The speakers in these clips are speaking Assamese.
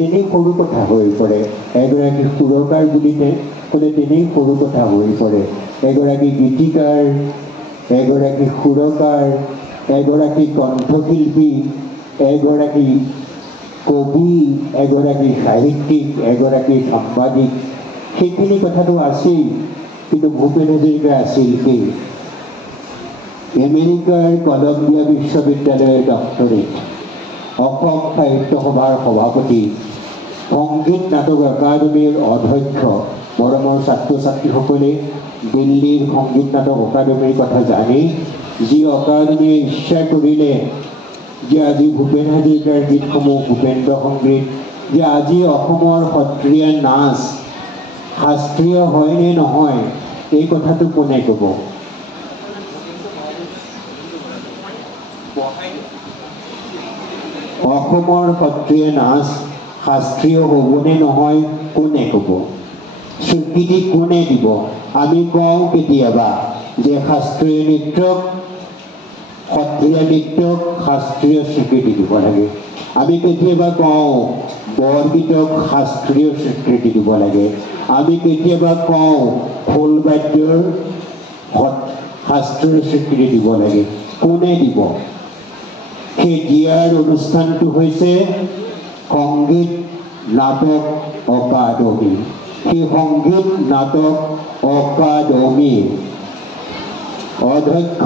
তেনেই সৰু কথা হৈ পৰে। এগৰাকী সুৰকাৰ বুলি ক'লে তেনেই সৰু কথা হৈ পৰে। এগৰাকী গীতিকাৰ, এগৰাকী সুৰকাৰ, এগৰাকী কণ্ঠশিল্পী, এগৰাকী কবি, এগৰাকী সাহিত্যিক, এগৰাকী সাংবাদিক, সেইখিনি কথাটো আছিল। কিন্তু ভূপেন হাজৰিকা আছিল কি? আমেৰিকাৰ কলম্বিয়া বিশ্ববিদ্যালয়ৰ ডক্টৰেট, অসম সাহিত্য সভাৰ সভাপতি, সংগীত নাটক একাডেমীৰ অধ্যক্ষ। মৰমৰ ছাত্ৰ ছাত্ৰীসকলে দিল্লীৰ সংগীত নাটক একাডেমীৰ কথা জানি, যি একাডেমীয়ে ইচ্ছা কৰিলে যে আজি ভূপেন হাজৰিকাৰ গীতসমূহ ভূপেন্দ্ৰ সংগীত, যে আজি অসমৰ সত্ৰীয়া নাচ শাস্ত্ৰীয় হয় নে নহয়, এই কথাটো কোনে ক'ব? অসমৰ সত্ৰীয়া নাচ শাস্ত্ৰীয় হ'বনে নহয় কোনে ক'ব? স্বীকৃতি কোনে দিব? আমি কওঁ কেতিয়াবা যে শাস্ত্ৰীয় নৃত্যক, সত্ৰীয়া নৃত্যক শাস্ত্ৰীয় স্বীকৃতি দিব লাগে। আমি কেতিয়াবা কওঁ বৰগীতক শাস্ত্ৰীয় স্বীকৃতি দিব লাগে। আমি কেতিয়াবা কওঁ খোল বাদ্যৰ শাস্ত্ৰীয় স্বীকৃতি দিব লাগে। কোনে দিব? সেই দিয়াৰ অনুষ্ঠানটো হৈছে সংগীত নাটক অকাডেমী। সেই সংগীত নাটক অকাডেমীৰ অধ্যক্ষ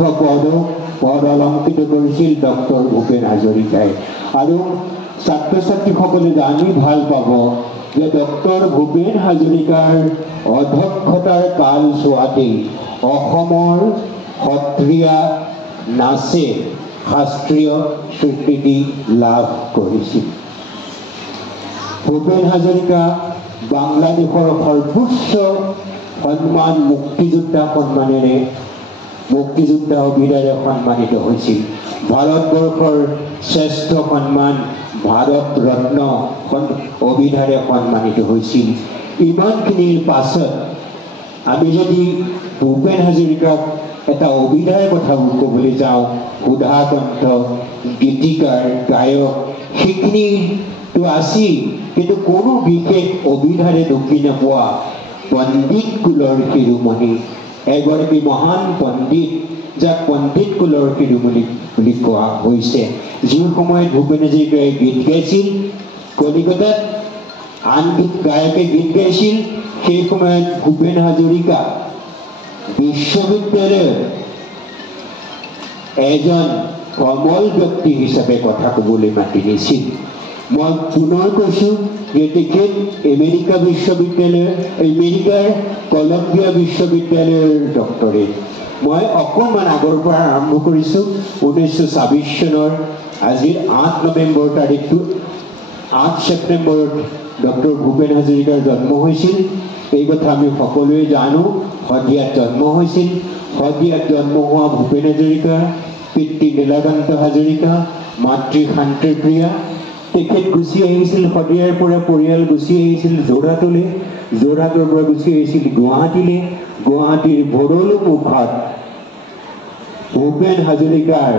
পদ অলংকৃত কৰিছিল ডক্টৰ ভূপেন হাজৰিকাই। আৰু ছাত্ৰ ছাত্ৰীসকলে জানি ভাল পাব যে ডক্টৰ ভূপেন হাজৰিকাৰ অধ্যক্ষতাৰ কালছোৱাতেই অসমৰ সত্ৰীয়া নাচে শাস্ত্ৰীয় স্বীকৃতি লাভ কৰিছিল। ভূপেন হাজৰিকা বাংলাদেশৰ সৰ্বোচ্চ সন্মান মুক্তিযোদ্ধা সন্মানেৰে, মুক্তিযোদ্ধা অভিধাৰে সন্মানিত হৈছিল। ভাৰতবৰ্ষৰ শ্ৰেষ্ঠ সন্মান ভাৰত ৰত্ন অভিধাৰে সন্মানিত হৈছিল। ইমানখিনিৰ পাছত আমি যদি ভূপেন হাজৰিকাক এটা অভিধাৰ কথা ক'বলৈ যাওঁ, সুধাকণ্ঠ, গীতিকাৰ, গায়ক, সেইখিনিতো আছিল। কিন্তু কোনো বিশেষ অভিধাৰে ঢুকি নোপোৱা পণ্ডিত কুলৰ শিৰোমণি, এগৰাকী মহান পণ্ডিত, যাক পণ্ডিত কুলৰ শিৰোমণি বুলি কোৱা হৈছে। যি সময়ত ভূপেন হাজৰিকাই গীত গাইছিল কলিকতাত, আন গায়কে গীত গাইছিল, সেই সময়ত ভূপেন হাজৰিকা বিশ্ববিদ্যালয়ৰ এজন কমল ব্যক্তি হিচাপে কথা ক'বলৈ মাতি নিছিল। মই পুনৰ কৈছোঁ যে তেখেত আমেৰিকাৰ কলম্বিয়া বিশ্ববিদ্যালয়ৰ ডক্টৰেট। মই অকণমান আগৰ পৰা আৰম্ভ কৰিছোঁ। 1926 চনৰ আজিৰ 8 নৱেম্বৰ তাৰিখটো, 8 ছেপ্টেম্বৰত ডক্টৰ ভূপেন হাজৰিকাৰ জন্ম হৈছিল। এই কথা আমি সকলোৱে জানো। শদিয়াত জন্ম হৈছিল। শদিয়াত জন্ম হোৱা ভূপেন হাজৰিকা পিতৃ নীলকান্ত হাজৰিকা, মাতৃ শান্তিপ্ৰিয়া। তেখেত গুচি আহিছিল শদিয়াৰ পৰা, পৰিয়াল গুচি আহিছিল যোৰহাটলৈ, যোৰহাটৰ পৰা গুচি আহিছিল গুৱাহাটীলৈ। গুৱাহাটীৰ ভৰলু মুখত ভূপেন হাজৰিকাৰ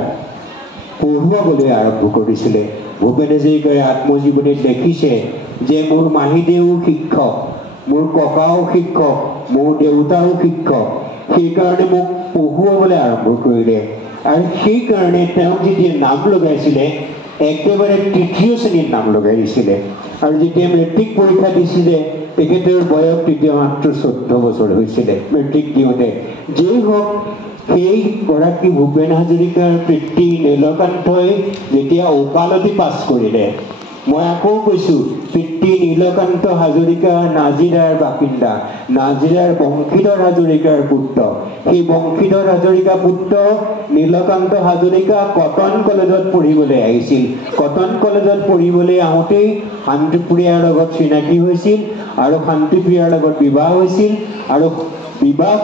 পঢ়ুৱাবলৈ আৰম্ভ কৰিছিলে। ভূপেন হাজৰিকাই আত্মজীৱনীত লিখিছে যে মোৰ মাহীদেউ শিক্ষক, মোৰ ককাও শিক্ষক, মোৰ দেউতাও শিক্ষক, সেইকাৰণে মোক পঢ়ুৱাবলৈ আৰম্ভ কৰিলে। আৰু সেইকাৰণে তেওঁ যেতিয়া নাম লগাইছিলে একেবাৰে 3য় শ্ৰেণীত নাম লগাই দিছিলে। আৰু যেতিয়া মেট্ৰিক পৰীক্ষা দিছিলে তেখেতৰ বয়স তেতিয়া মাত্ৰ 14 বছৰ হৈছিলে মেট্ৰিক দিওঁতে। যেই হওক, সেই গৰাকী ভূপেন হাজৰিকাৰ পিতৃ নীলকান্তই যেতিয়া ওকালতি পাছ কৰিলে, মই আকৌ কৈছোঁ পিতৃ নীলকান্ত হাজৰিকা নাজিৰাৰ বাসিন্দা, নাজিৰাৰ বংশীধৰ হাজৰিকাৰ পুত্ৰ। সেই বংশীধৰ হাজৰিকা পুত্ৰ নীলকান্ত হাজৰিকা কটন কলেজত পঢ়িবলৈ আহিছিল। কটন কলেজত পঢ়িবলৈ আহোঁতেই শান্তিপ্ৰিয়াৰ লগত চিনাকি হৈছিল আৰু শান্তিপ্ৰিয়াৰ লগত বিবাহ হৈছিল। আৰু বিবাহ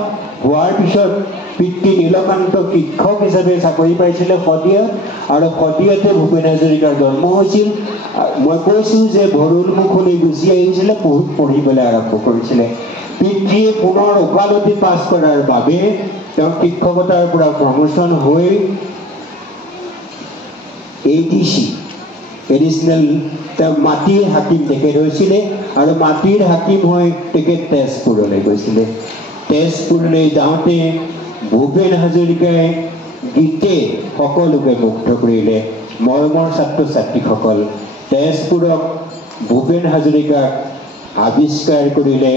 হোৱাৰ পিছত পিতৃ নীলকান্ত শিক্ষক হিচাপে চাকৰি পাইছিলে শদিয়াত, আৰু শদিয়াতে ভূপেন হাজৰিকাৰ জন্ম হৈছিল। মই কৈছোঁ যে ভৰলুমুখলৈ গুচি আহিছিলে, পঢ়িবলৈ আৰম্ভ কৰিছিলে। পিতৃয়ে পুনৰ ওকালতি পাছ কৰাৰ বাবে তেওঁ শিক্ষকতাৰ পৰা প্ৰমোচন হৈ ADC এডিশ্যনেল মাটিৰ হাকিম তেখেত হৈছিলে আৰু মাটিৰ হাকিম হৈ তেখেত তেজপুৰলৈ গৈছিলে তেজপুৰলৈ যাওঁতে ভূপেন হাজৰিকাই গীতে সকলোকে মুগ্ধ কৰিলে মৰমৰ ছাত্ৰ ছাত্ৰীসকল তেজপুৰক ভূপেন হাজৰিকাক আৱিষ্কাৰ কৰিলে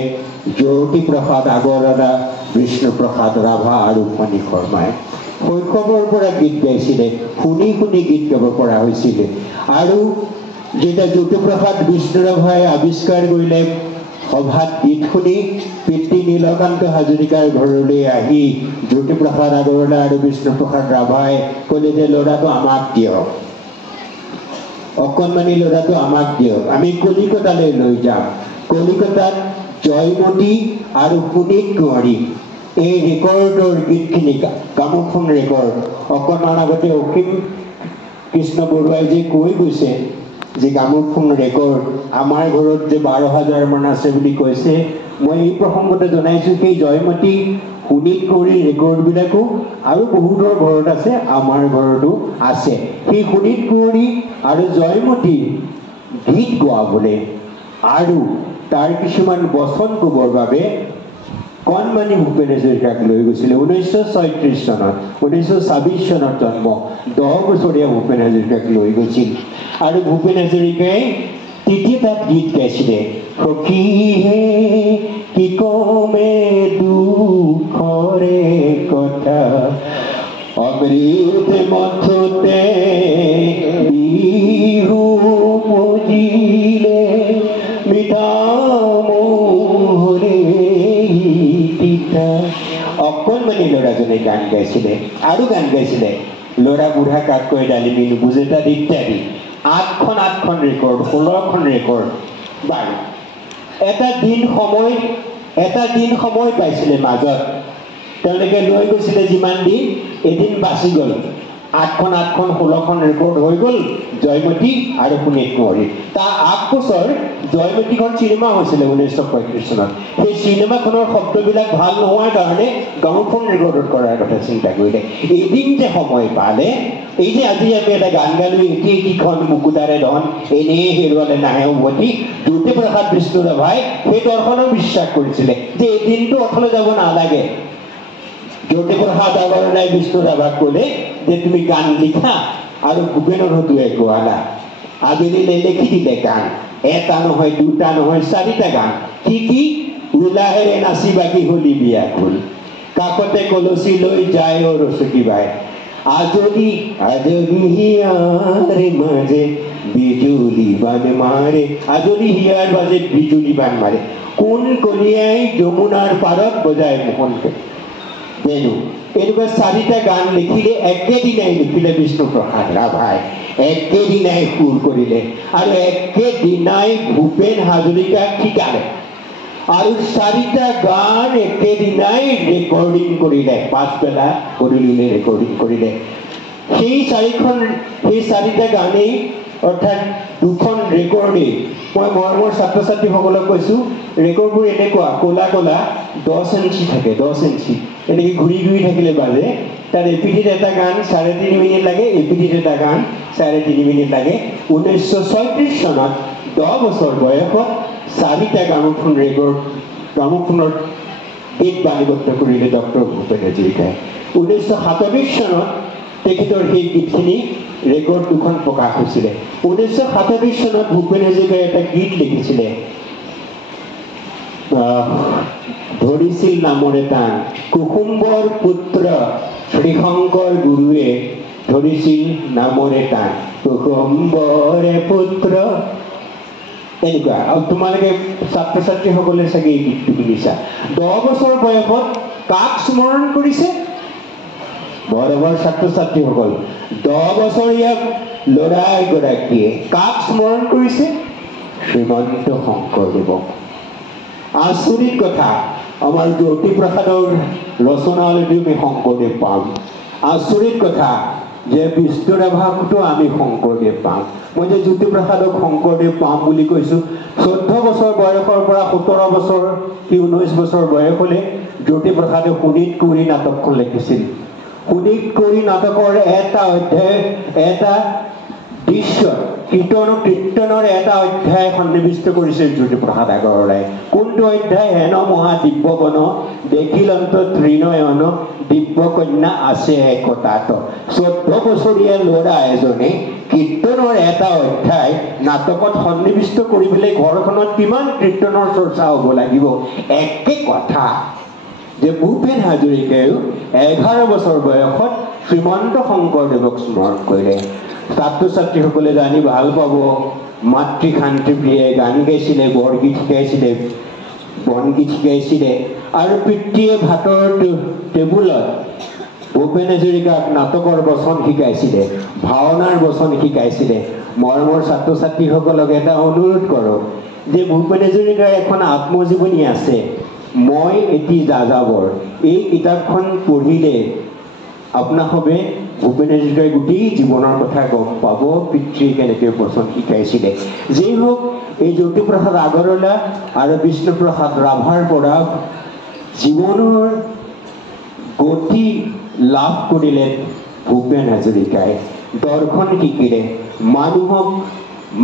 জ্যোতিপ্ৰসাদ আগৰৱালা বিষ্ণুপ্ৰসাদ ৰাভা আৰু ফণী শৰ্মাই শৈশৱৰ পৰা গীত গাইছিলে শুনি শুনি গীত গাব পৰা হৈছিলে আৰু যেতিয়া জ্যোতিপ্ৰসাদ বিষ্ণু ৰাভাই আৱিষ্কাৰ কৰিলে সভাত গীত শুনি পিতৃ নীলকান্ত হাজৰিকাৰ ঘৰলৈ আহি জ্যোতিপ্ৰসাদ আগৰৱালা আৰু বিষ্ণুপ্ৰসাদ ৰাভাই ক'লে যে ল'ৰাটো আমাক দিয়ক অকণমানি ল'ৰাটো আমাক দিয়ক আমি কলিকতালৈ লৈ যাম কলিকতাত জয়মতী আৰু পুনীত কুঁৱৰী এই ৰেকৰ্ডৰ গীতখিনি গ্ৰামোফোন ৰেকৰ্ড অকণমান আগতে অসীম কৃষ্ণ বৰুৱাই যে কৈ গৈছে যে গ্ৰামোফোন ৰেকৰ্ড আমাৰ ঘৰত যে 12,000 মান আছে বুলি কৈছে মই এই প্ৰসংগতে জনাইছোঁ সেই জয়মতী পুনীত কুঁৱৰীৰ ৰেকৰ্ডবিলাকো আৰু বহুতৰ ঘৰত আছে আমাৰ ঘৰতো আছে সেই পুনীত কুঁৱৰী আৰু জয়মতীৰ গীত গোৱাবলৈ আৰু তাৰ কিছুমান বচন ক'বৰ বাবে কণমানি ভূপেন হাজৰিকাক লৈ গৈছিলে 1936 চনত 1926 চনত জন্ম 10 বছৰীয়া ভূপেন হাজৰিকাক লৈ গৈছিল আৰু ভূপেন হাজৰিকাই তেতিয়া তাত গীত গাইছিলে সখীহে কি কমে দুখৰে কথা অমৃত মথতে বিহু মজিলে মিঠা মোহৰে তিতা অকণমানি ল'ৰাজনে গান গাইছিলে আৰু গান গাইছিলে ল'ৰা বুঢ়া কাকৈ ডালিমি নুবুজে তাত ইত্যাদি 8খন ৰেকৰ্ড 16খন ৰেকৰ্ড বাৰু এটা দিন সময় পাইছিলে মাজত তেওঁলোকে লৈ গৈছিলে যিমান দিন এদিন বাচি গ'ল 8খন 16খন ৰেকৰ্ড হৈ গ'ল জয়মতী আৰু পুনীত কুঁৱৰী তাৰ আগবছৰ জয়মতীখন চিনেমা হৈছিলে 1935 চনত সেই চিনেমাখনৰ শব্দবিলাক ভাল নোহোৱাৰ কাৰণে গ্ৰামোফোন ৰেকৰ্ডত কৰাৰ কথা চিন্তা কৰিলে এদিন যে সময় পালে এই যে আজি আমি এটা গান গালো এটিখন মুকুতাৰে ধন এনেই হেৰুৱালে নাহে উভতি জ্যোতিপ্ৰসাদ বিষ্ণু ৰাভাই সেই দৰ্শনক বিশ্বাস কৰিছিলে যে এদিনটো অথলে যাব নালাগে জ্যোতিপ্ৰসাদ আগৰৱালাই বিষ্ণু ৰাভাক ক'লে যে তুমি গান লিখা আৰু ভূপেনৰ হতুৱাই গোৱালা আবেলিলৈ লিখি দিলে গান এটা নহয় দুটা নহয় 4টা গান কি উলাহেৰে নাচি বাগি হলি বিয়া হ'ল কাকতে কলচি লৈ যায় ৰচকি বাই আজলি হিয়াৰ মাজে বিজুলি বান মাৰে আজলি হিয়াৰ মাজে বিজুলি বান মাৰে কোন কলিয়াই যমুনাৰ পাৰত বজায় মোহনকে বেনু এনেকুৱা 4টা গান লিখিলে একেদিনাই লিখিলে বিষ্ণুপ্ৰসাদ ৰাভাই একেদিনাই সুৰ কৰিলে আৰু একেদিনাই ভূপেন হাজৰিকাক শিকালে আৰু 4টা গান একেদিনাই ৰেকৰ্ডিং কৰিলে পাঁচবেলা গধূলিলৈ ৰেকৰ্ডিং কৰিলে সেই 4টা গানেই অৰ্থাৎ 2খন ৰেকৰ্ডেই মই মৰমৰ ছাত্ৰ ছাত্ৰীসকলক কৈছোঁ ৰেকৰ্ডবোৰ এনেকুৱা ক'লা 10 ইঞ্চি থাকে 10 ইঞ্চি এনেকৈ ঘূৰি ঘূৰি থাকিলে বাজে তাত এপিঠিত এটা গান 3.5 মিনিট লাগে এপিঠিত এটা গান 3.5 মিনিট লাগে 1936 চনত 10 বছৰ বয়সত 4টা গ্ৰামোফোনৰ গীত বাণীবদ্ধ কৰিলে ডক্টৰ ভূপেন হাজৰিকাই 1927 চনত তেখেতৰ সেই গীতখিনি ৰেকৰ্ড 2খন প্ৰকাশ হৈছিলে 1927 চনত ভূপেন হাজৰিকাই এটা গীত লিখিছিলে ধৰিছিল নামৰে টান কুসুম্বৰ পুত্ৰ শ্ৰীশংকৰ গুৰুৱে ধৰিছিল নামৰে টান কুসুম্বৰে পুত্ৰ এনেকুৱা আৰু তোমালোকে ছাত্ৰ ছাত্ৰীসকলে চাগে এই গীতটো শুনিছা 10 বছৰ বয়সত কাক স্মৰণ কৰিছে বৰবৰ ছাত্ৰ ছাত্ৰীসকল 10 বছৰীয়া ল'ৰা এগৰাকীয়ে কাক স্মৰণ কৰিছে শ্ৰীমন্ত শংকৰদেৱক আচৰিত কথা আমাৰ জ্যোতিপ্ৰসাদৰ ৰচনালৈও আমি শংকৰদেৱ পাম আচৰিত কথা যে বিষ্ণু ৰাভাকতো আমি শংকৰদেৱ পাম মই যে জ্যোতিপ্ৰসাদক শংকৰদেৱ পাম বুলি কৈছোঁ 14 বছৰ বয়সৰ পৰা 17 বছৰ কি 19 বছৰ বয়স হ'লে জ্যোতিপ্ৰসাদে পুনীত কুঁৱৰী নাটকখন লিখিছিল পুনীত কুঁৱৰী নাটকৰ এটা অধ্যায় এটা বিশ্ব কীৰ্তনৰ এটা অধ্যায় সন্নিৱিষ্ট কৰিছিল জ্যোতিপ্ৰসাদ আগৰৱালাই। কোনটো অধ্যায়? হেন মহাদিব্যবন দেখিলন্ত ত্ৰিনয়ন দিব্য কন্যা আছে একতাত। 14 বছৰীয়া ল'ৰা এজনে কীৰ্তনৰ এটা অধ্যায় নাটকত সন্নিৱিষ্ট কৰিবলৈ ঘৰখনত কিমান কীৰ্তনৰ চৰ্চা হ'ব লাগিব। একে কথা যে ভূপেন হাজৰিকায়ো 11 বছৰ বয়সত শ্ৰীমন্ত শংকৰদেৱক স্মৰণ কৰিলে। ছাত্ৰ ছাত্ৰীসকলে জানি ভাল পাব, মাতৃ শান্তিপ্ৰিয়ে গান গাইছিলে, বৰগীত শিকাইছিলে, বনগীত শিকাইছিলে, আৰু পিতৃয়ে ভাতৰ টেবুলত ভূপেন হাজৰিকাক নাটকৰ বচন শিকাইছিলে, ভাওনাৰ বচন শিকাইছিলে। মৰমৰ ছাত্ৰ ছাত্ৰীসকলক এটা অনুৰোধ কৰোঁ যে ভূপেন হাজৰিকাৰ এখন আত্মজীৱনী আছে, মই এটি যাযাবৰ। এই কিতাপখন পঢ়িলে আপোনাসবে ভূপেন হাজৰিকাৰ গোটেই জীৱনৰ কথা গম পাব, পিতৃয়ে কেনেকৈ বচন শিকাইছিলে। যেই হওক, এই জ্যোতিপ্ৰসাদ আগৰৱালা আৰু বিষ্ণুপ্ৰসাদ ৰাভাৰ পৰা জীৱনৰ গতি লাভ কৰিলে ভূপেন হাজৰিকাই। দৰ্শন শিকিলে, মানুহক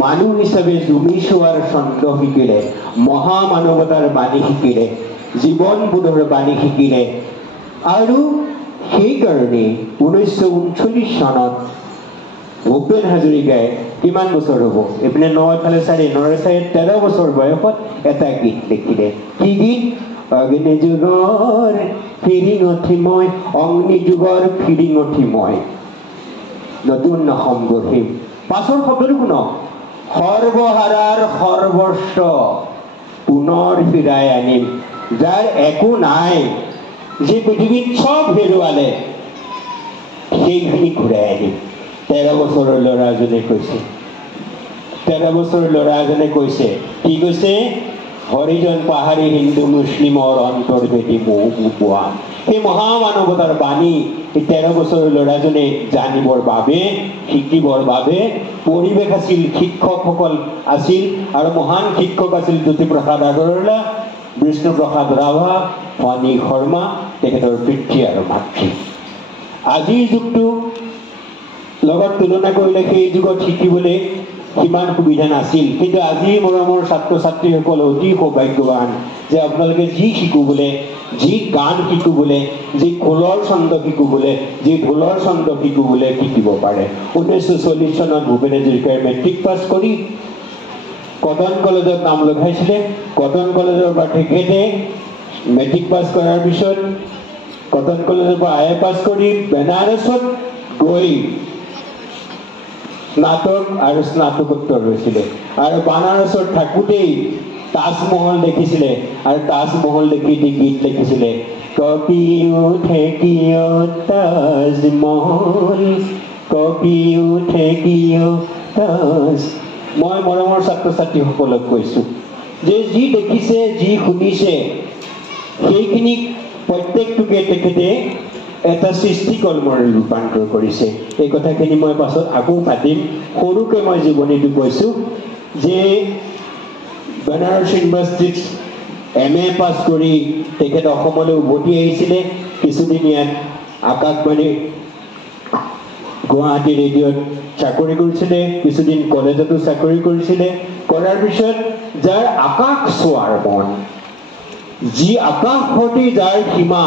মানুহ হিচাপে জুমি চোৱাৰ ছন্দ শিকিলে, মহামানৱতাৰ বাণী শিকিলে, জীৱনবোধৰ বাণী শিকিলে। আৰু সেইকাৰণে 1939 চনত ভূপেন হাজৰিকাই কিমান বছৰ হ'ব? এইপিনে 9 ফালে 4, 9 4 13 বছৰ বয়সত এটা গীত লিখিলে। কি গীত? অগ্নি যুগৰ ফিৰিঙঠি মই, অগ্নি যুগৰ ফিৰিঙঠি মই, নতুন অসম গঢ়িম। পাছৰ শব্দটো শুনক, সৰ্বহাৰাৰ সৰ্বস্ব পুনৰ ফিৰাই আনিম। যাৰ একো নাই, যে পৃথিৱীত চব হেৰুৱালে, সেইখিনি ঘূৰাই আনিম। 13 বছৰৰ ল'ৰাজনে কৈছে, 13 বছৰৰ ল'ৰা এজনে কৈছে, কি কৈছে? হৰিজন পাহাৰী হিন্দু মুছলিমৰ অন্তৰ্ভেদী মৌ পোৱা। সেই মহামানৱতাৰ বাণী 13 বছৰৰ ল'ৰাজনে জানিবৰ বাবে, শিকিবৰ বাবে পৰিৱেশ আছিল, শিক্ষকসকল আছিল, আৰু মহান শিক্ষক আছিল জ্যোতিপ্ৰসাদ আগৰৱালা, বিষ্ণুপ্ৰসাদ ৰাভা, ফণী শৰ্মা, তেখেতৰ পিতৃ আৰু মাতৃ। আজিৰ যুগটো লগত তুলনা কৰিলে সেই যুগত শিকিবলৈ সিমান সুবিধা নাছিল, কিন্তু আজি মৰমৰ ছাত্ৰ ছাত্ৰীসকল অতি সৌভাগ্যৱান যে আপোনালোকে যি শিকো বোলে, যি গান শিকো বোলে, যি খোলৰ ছন্দ শিকো বোলে, যি ঢোলৰ ছন্দ শিকো বোলে শিকিব পাৰে। 1940 চনত ভূপেন হাজৰিকাই মেট্ৰিক পাছ কৰি কটন কলেজত নাম লগাইছিলে। কটন কলেজৰ পৰা তেখেতে মেট্ৰিক পাছ কৰাৰ পিছত কটন কলেজৰ পৰা IA পাছ কৰি বেনাৰসত গৈ স্নাতক আৰু স্নাতকোত্তৰ লৈছিলে। আৰু বানাৰসত থাকোঁতেই তাজমহল দেখিছিলে, আৰু তাজমহল দেখি গীত লিখিছিলে, কপি উঠে কিয় তাজমহল, কপি উঠে কিয় তাজ। মই মৰমৰ ছাত্ৰ ছাত্ৰীসকলক কৈছোঁ যে যি দেখিছে, যি শুনিছে, সেইখিনি প্ৰত্যেকটোকে তেখেতে এটা সৃষ্টিকৰ্মৰে ৰূপান্তৰ কৰিছে। এই কথাখিনি মই পাছত আকৌ পাতিম। সৰুকে মই জীৱনীটো কৈছোঁ যে বেনাৰস ইউনিভাৰ্চিটিত MA পাছ কৰি তেখেত অসমলৈ উভতি আহিছিলে। কিছুদিন ইয়াত আকাশবাণী গুৱাহাটী ৰেডিঅ'ত চাকৰি কৰিছিলে, কিছুদিন কলেজতো চাকৰি কৰিছিলে। কৰাৰ পিছত যাৰ আকাশ চোৱাৰ মন, যি আকাশ ভৰ্তি যাৰ সীমা,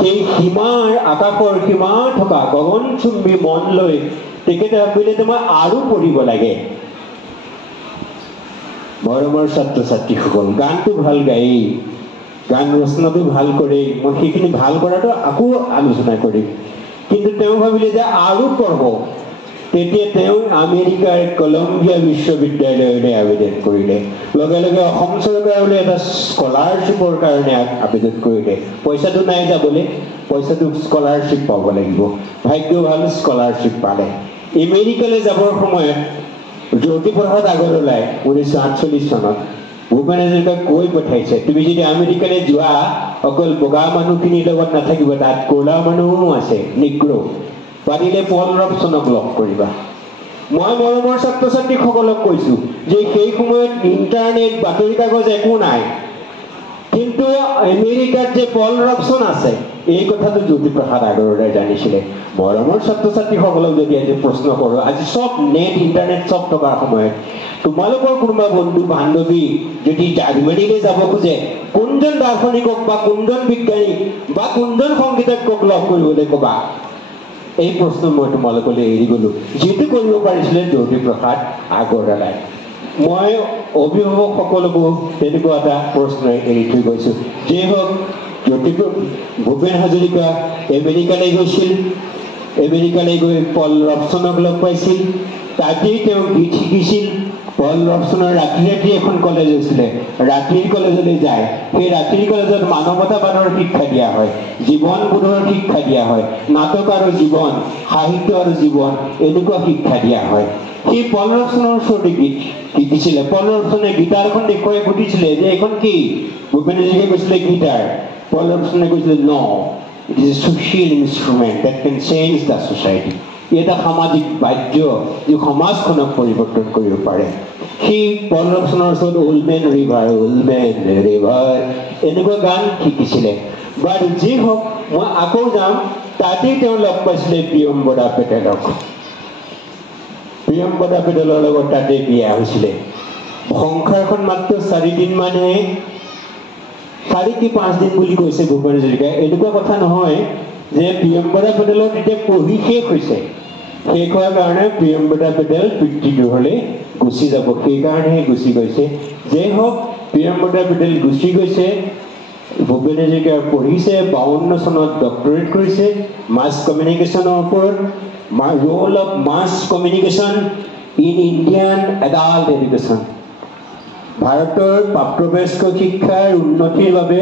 সেই সীমাৰ আকাশৰ সীমা থকা গগনচুম্বী মন লৈ তেখেতে ভাবিলে যে মই আৰু পঢ়িব লাগে। মৰমৰ ছাত্ৰ ছাত্ৰীসকল, গানটো ভাল গাই, গান ৰচনাটো ভাল কৰে, মই সেইখিনি ভাল কৰাটো আকৌ আলোচনা কৰিম। কিন্তু তেওঁ ভাবিলে যে আৰু পঢ়ব। তেতিয়া তেওঁ আমেৰিকাৰ কলম্বিয়া বিশ্ববিদ্যালয়লৈ আবেদন কৰিলে। লগে লগে অসম চৰকাৰলৈ এটা স্কলাৰশ্বিপৰ কাৰণে আবেদন কৰিলে। পইচাটো নাই যাবলৈ, পইচাটো স্কলাৰশ্বিপ পাব লাগিব। ভাগ্য ভাল, স্কলাৰশ্বিপ পালে। আমেৰিকালৈ যাবৰ সময়ত জ্যোতিপ্ৰসাদ আগৰৱালাই 1948 চনত ভূপেন হাজৰিকাক কৈ পঠাইছে, তুমি যদি আমেৰিকালৈ যোৱা অকল বগা মানুহখিনিৰ লগত নাথাকিব, তাত ক'লা মানুহো আছে, নিগ্ৰো। পাৰিলে পল ৰবচনক লগ কৰিবা। মই মৰমৰ ছাত্ৰ ছাত্ৰীসকলক কৈছোঁ যে সেই সময়ত ইণ্টাৰনেট, বাতৰি কাগজ একো নাই, কিন্তু আমেৰিকাত যে পল ৰবচন আছে, এই কথাটো জ্যোতিপ্ৰসাদ আগৰৱালাই জানিছিলে মৰমৰ ছাত্ৰ ছাত্ৰীসকলক যদি আজি প্ৰশ্ন কৰোঁ আজি সব নেট ইণ্টাৰনেট সব থকাৰ সময়ত তোমালোকৰ কোনোবা বন্ধু বান্ধৱী যদি জাৰ্মানীলৈ যাব খোজে কোনজন দাৰ্শনিকক বা কোনজন বিজ্ঞানী বা কোনজন সংগীতজ্ঞক লগ কৰিবলৈ ক'বা এই প্ৰশ্ন মই তোমালোকলৈ এৰি গ'লো যিটো কৰিব পাৰিছিলে জ্যোতিপ্ৰসাদ আগৰৱালাই মই অভিভাৱকসকলকো তেনেকুৱা এটা প্ৰশ্ন এৰি থৈ গৈছোঁ যে হওক ভূপেন হাজৰিকা আমেৰিকালৈ গৈছিল আমেৰিকালৈ গৈ পল ৰবচনক লগ পাইছিল তাতেই তেওঁ গীত শিকিছিল পল ৰবচনৰ ৰাতি ৰাতি এখন কলেজ আছিলে ৰাতিৰ কলেজলৈ যায় সেই ৰাতিৰ কলেজত মানৱতাবাদৰ শিক্ষা দিয়া হয় জীৱনবোধৰ শিক্ষা দিয়া হয় নাটক আৰু জীৱন সাহিত্য আৰু জীৱন এনেকুৱা শিক্ষা দিয়া হয় সেই পল ৰবচনৰ ওচৰতে গীত শিকিছিলে পল ৰবচনে গীটাৰখন দেখুৱাই সুধিছিলে যে এখন কি ভূপেন হাজৰিকাই কৈছিলে গীটাৰ পল ৰবচনে কৈছিলে no it is a social instrument that can change the society এটা সামাজিক বাদ্য যে সমাজখনক পৰিৱৰ্তন কৰিব পাৰে সেই পল ৰবচনৰ ওচৰত ওল্ড মেন ৰিভাৰ এনেকুৱা গান শিকিছিলে বাৰু যি হওক মই আকৌ যাম তাতেই তেওঁ লগ পাইছিলে প্ৰিয়ম্বদা পেটেলক প্ৰিয়ম্বদা পেটেলৰ লগত তাতে বিয়া হৈছিলে সংসাৰখন মাত্ৰ 4 দিন মানে 4 কি 5 দিন বুলি কৈছে ভূপেন হাজৰিকাই এনেকুৱা কথা নহয় যে প্ৰিয়ম্বদা পেটেলৰ তেতিয়া পঢ়ি শেষ হৈছে শেষ হোৱাৰ কাৰণে প্ৰিয়ম্বদা পেটেল পিতৃগৃহলৈ গুচি যাব সেইকাৰণেহে গুচি গৈছে যে হওক প্ৰিয়ম্বদা পেটেল গুচি গৈছে ভূপেন হাজৰিকাই পঢ়িছে 52 চনত ডক্টৰেট কৰিছে মাছ কমিউনিকেশ্যনৰ ওপৰত role of mass communication in Indian adult education ভাৰতৰ প্ৰাপ্তবয়স্ক শিক্ষাৰ উন্নতিৰ বাবে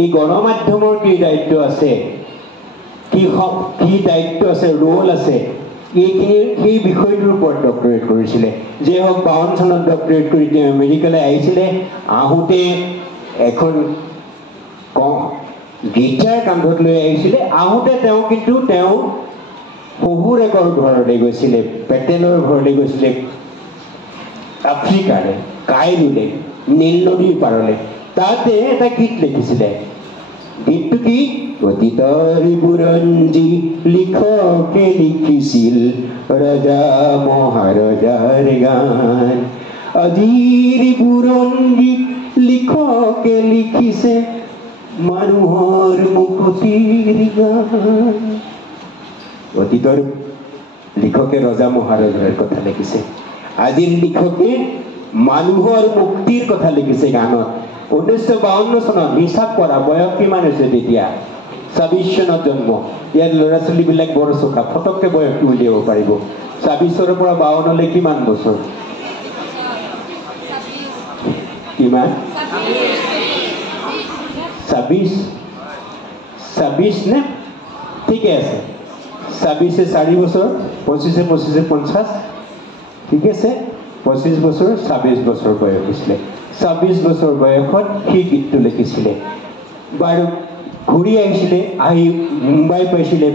এই গণমাধ্যমৰ কি দায়িত্ব আছে কি দায়িত্ব আছে ৰোল আছে এই বিষয়টোৰ ওপৰত ডক্টৰেট কৰিছিলে যে হওক 52 চনত ডক্টৰেট কৰি তেওঁ আমেৰিকালৈ আহিছিলে আহোঁতে এখন গীটাৰ কান্ধত লৈ আহিছিলে আহোঁতে তেওঁ কিন্তু তেওঁ শহুৰেকৰ ঘৰলৈ গৈছিলে পেটেলৰ ঘৰলৈ গৈছিলে আফ্ৰিকালৈ কাইৰোলৈ নীল নদীৰ পাৰলৈ তাতে এটা গীত লিখিছিলে গীতটো কি অতীতৰ বুৰঞ্জী লিখকে লিখিছিল ৰজা মহাৰজাৰ গান আজিৰ বুৰঞ্জী লিখকে লিখিছে মানুহৰ মুকুতিৰ গান অতীতৰ লিখকে ৰজা মহাৰজাৰ কথা লিখিছে আজিৰ লিখকে মানুহৰ মুক্তিৰ কথা লিখিছে গানত 1952 চনত হিচাপ কৰা বয়স কিমান হৈছে তেতিয়া 26 চনত জন্ম ইয়াৰ ল'ৰা ছোৱালীবিলাক বৰ চোকা ফটককে বয়সটো উলিয়াব পাৰিব 26ৰ পৰা 52 লৈ কিমান বছৰ কিমান 26 নে ঠিকে আছে 26 4 বছৰ 25 50 ঠিক আছে 25 বছৰ 26 বছৰ বয়স হৈছিলে 26 বছৰ বয়সত সেই গীতটো লিখিছিলে বাৰু ঘূৰি আহিছিলে আহি মুম্বাই পাইছিলে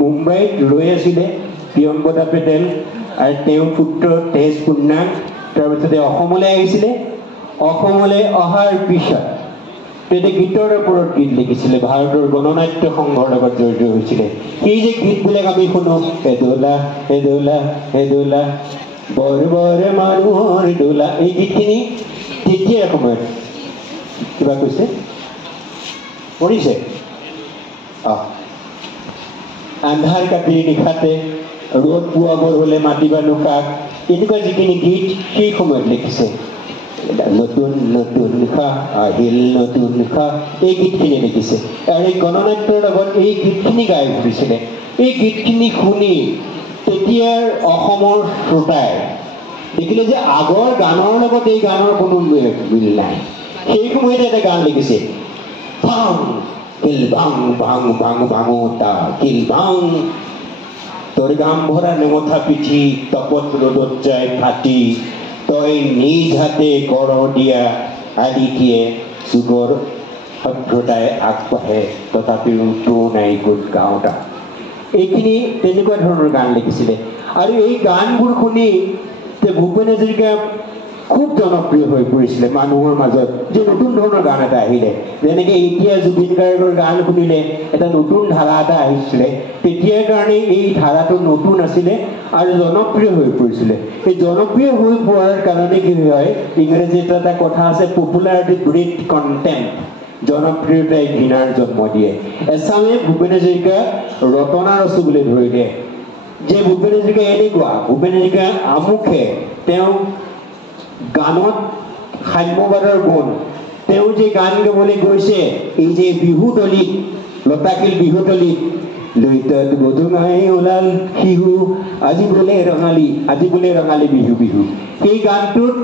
মুম্বাইত ৰৈ আছিলে প্ৰিয়ম্বদা পেটেল আৰু তেওঁৰ পুত্ৰ তেজ পুণ্যাক তাৰপিছতে অসমলৈ আহিছিলে অসমলৈ অহাৰ পিছত তেতিয়া গীতৰ ওপৰত গীত লিখিছিলে ভাৰতৰ গণনাট্য সংঘৰ লগত জড়িত হৈছিলে সেই যে গীতবিলাক আমি শুনো হেদোলা হেদোলা হেদোলা বৰ বৰ মানুহৰ দোলা এই গীতখিনি তেতিয়াৰ সময়ত কিবা কৈছে পঢ়িছে আন্ধাৰ কাটি নিশাতে ৰ'দ পুৱাবৰ হ'লে মাতিবা নোকাক এনেকুৱা যিখিনি গীত সেই সময়ত লিখিছে নতুন নতুন নিশা আহিল নতুন নিশা এই গীতখিনি লিখিছে আৰু এই গণনাট্যৰ লগত এই গীতখিনি গাই ফুৰিছিলে এই গীতখিনি শুনি তেতিয়াৰ অসমৰ শ্ৰোতাই দেখিলে যে আগৰ গানৰ লগত এই গানৰ কোনো মিল নাই সেই সময়তে এটা গান লিখিছে ভাং কিল ভাং ভাং ভাং ভাঙোতা কিল ভাং তোৰ গাম ভৰা নেমথা পিঠি তপত ৰ'দত যায় ফাটি তই নিজ হাতে কৰ দিয়া আদিতিয়ে যুগৰ সভ্যতাই আগবাঢ়ে তথাপিও তোৰ নাই গোট গাঁওতা এইখিনি তেনেকুৱা ধৰণৰ গান লিখিছিলে আৰু এই গানবোৰ শুনি ভূপেন হাজৰিকা খুব জনপ্ৰিয় হৈ পৰিছিলে মানুহৰ মাজত যে নতুন ধৰণৰ গান এটা আহিলে যেনেকৈ এতিয়া জুবিন গাৰ্গৰ গান শুনিলে এটা নতুন ধাৰা এটা আহিছিলে তেতিয়াৰ কাৰণে এই ধাৰাটো নতুন আছিলে আৰু জনপ্ৰিয় হৈ পৰিছিলে এই জনপ্ৰিয় হৈ পৰাৰ কাৰণে কি হয় ইংৰাজীত এটা কথা আছে পপুলাৰিটি ব্ৰিড কণ্টেম্প জনপ্ৰিয়তাই ঘৃণাৰ জন্ম দিয়ে এছামে ভূপেন হাজৰিকা ৰতনা ৰচু বুলি ধৰিলে যে ভূপেন হাজৰিকা এনেকুৱা ভূপেন হাজৰিকা আমুখে তেওঁ গানত সাম্যবাদৰ গুণ তেওঁ যে গান গাবলৈ গৈছে এই যে বিহুতলীত লতাশিল বিহুতলীত লৈতত বধুঙাই ওলাল শিহু আজি বোলে ৰঙালী বিহু বিহু সেই গানটোত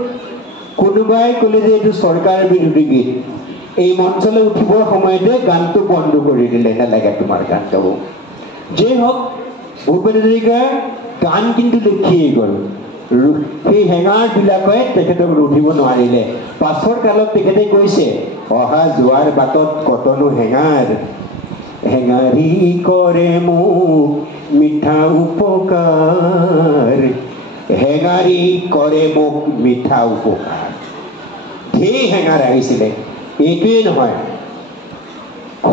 কোনোবাই ক'লে যে এইটো চৰকাৰৰ বিৰোধী গীত এই মঞ্চলৈ উঠিবৰ সময়তে গানটো বন্ধ কৰি দিলে নালাগে তোমাৰ গান গাব যে হওক ভূপেন হাজৰিকা গান কিন্তু লিখিয়েই গ'ল সেই হেঙাৰবিলাকে তেখেতক ৰুধিব নোৱাৰিলে পাছৰ কালত তেখেতে কৈছে অহা যোৱাৰ বাটত কতনো হেঙাৰী কৰে মোক মিঠা উপকাৰ হেঙাৰী কৰে মোক মিঠা উপকাৰ ধেৰ হেঙাৰ আহিছিলে এইটোৱেই নহয়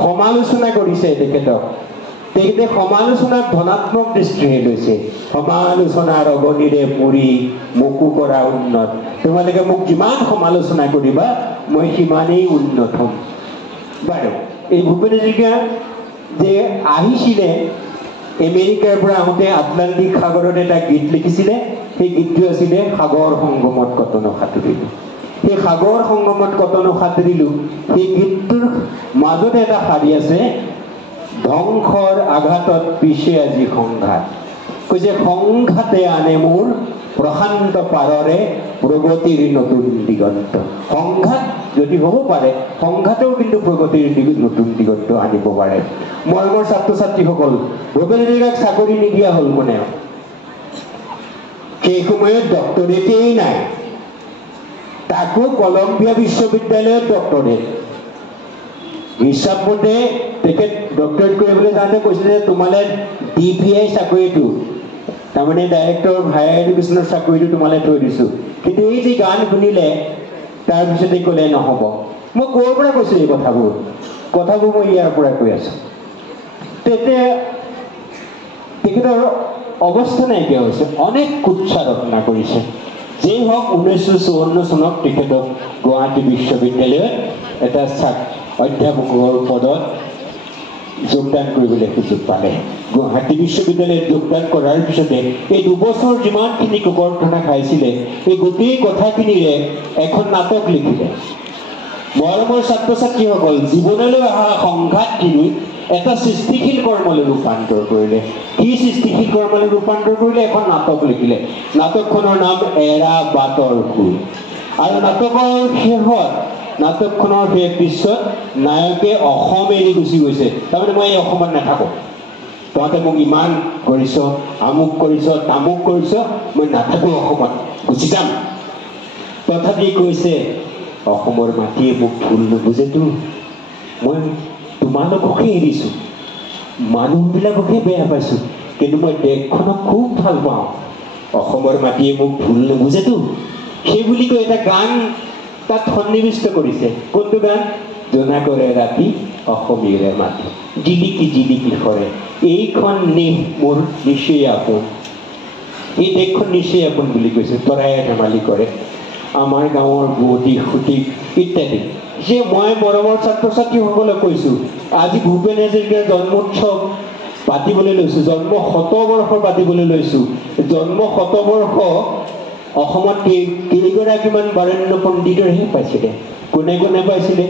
সমালোচনা কৰিছে তেখেতক তেখেতে সমালোচনাক ধনাত্মক দৃষ্টিৰে লৈছে সমালোচনাৰ অগণিৰে পৰি মোকো কৰা উন্নত তোমালোকে মোক যিমান সমালোচনা কৰিবা মই সিমানেই উন্নত হ'ম বাৰু এই ভূপেন হাজৰিকা যে আহিছিলে আমেৰিকাৰ পৰা আহোঁতে আটলাণ্টিক সাগৰত এটা গীত লিখিছিলে সেই গীতটো আছিলে সাগৰ সংগমত কতনো সাঁতুৰিলো সেই সাগৰ সংগমত কতনো সাঁতুৰিলো সেই গীতটোৰ মাজতে এটা শাৰী আছে ধ্বংসৰ আঘাতত পিছে আজি সংঘাত কৈছে সংঘাতে আনে মোৰ প্ৰশান্ত পাৰৰে প্ৰগতিৰ নতুন দিগন্ত সংঘাত যদি হ'ব পাৰে সংঘাতেও কিন্তু প্ৰগতিৰ নতুন দিগন্ত আনিব পাৰে মৰমৰ ছাত্ৰ ছাত্ৰীসকল ভূপেন হাজৰিকাক চাকৰি নিদিয়া হ'ল কোনেও সেই সময়ত ডক্টৰেটেই নাই তাকো কলম্বিয়া বিশ্ববিদ্যালয়ত ডক্টৰেট হিচাপ মতে তেখেত ডক্টৰেট কৰিবলৈ যাওঁতে কৈছিলে যে তোমালে DPI চাকৰিটো তাৰমানে ডাইৰেক্টৰ অফ হায়াৰ এডুকেশ্যনৰ চাকৰিটো তোমালে থৈ দিছোঁ কিন্তু এই যে গান শুনিলে তাৰপিছতে ক'লে নহ'ব মই ক'ৰ পৰা কৈছোঁ এই কথাবোৰ মই ইয়াৰ পৰা কৈ আছোঁ তেতিয়া তেখেতৰ অৱস্থা নাইকিয়া হৈছে অনেক কুৎসা ৰচনা কৰিছে যেই হওক 1954 চনত তেখেতক গুৱাহাটী বিশ্ববিদ্যালয়ত এটা অধ্যাপকৰ পদত যোগদান কৰিবলৈ সুযোগ পালে গুৱাহাটী বিশ্ববিদ্যালয়ত যোগদান কৰাৰ পিছতে এই দুবছৰ যিমানখিনি কুকৰ্থনা খাইছিলে এই গোটেই কথাখিনিৰে এখন নাটক লিখিলে মৰমৰ ছাত্ৰ ছাত্ৰীসকল জীৱনলৈ অহা সংঘাতখিনি এটা সৃষ্টিশীল কৰ্মলৈ ৰূপান্তৰ কৰিলে কি সৃষ্টিশীল কৰ্মলৈ ৰূপান্তৰ কৰিলে এখন নাটক লিখিলে নাটকখনৰ নাম এৰা বাটৰ সুৰ আৰু নাটকৰ শেষত নাটকখনৰ শেষ দৃশ্যত নায়কে অসম এৰি গুচি গৈছে তাৰমানে মই এই অসমত নাথাকোঁ তহঁতে মোক ইমান কৰিছ আমুক কৰিছ তামুক কৰিছ মই নাথাকোঁ অসমত গুচি যাম তথাপি কৈছে অসমৰ মাটিয়ে মোক ভুল নুবুজেতো মই তোমালোককে এৰিছোঁ মানুহবিলাককে বেয়া পাইছোঁ কিন্তু মই দেশখনক খুব ভাল পাওঁ অসমৰ মাটিয়ে মোক ভুল নুবুজেতো সেই বুলি কৈ এটা গান তাত সন্নিৱিষ্ট কৰিছে কোনটো গান জনা কৰে ৰাতি অসমীৰে মাটি জিলিকি সৰে এইখন মোৰ নিশ্চয় আপোন এই দেশখন নিশ্চয় আপোন বুলি কৈছে তৰাই ধেমালি কৰে আমাৰ গাঁৱৰ বুৱতী সুতি ইত্যাদি যে মই মৰমৰ ছাত্ৰ ছাত্ৰীসকলক কৈছোঁ আজি ভূপেন হাজৰিকাৰ জন্মোৎসৱ পাতিবলৈ লৈছোঁ জন্ম শতবৰ্ষ পাতিবলৈ লৈছোঁ জন্ম শতবৰ্ষ অসমত কেইগৰাকীমান বৰেণ্য পণ্ডিতৰহে পাইছিলে কোনে কোনে পাইছিলে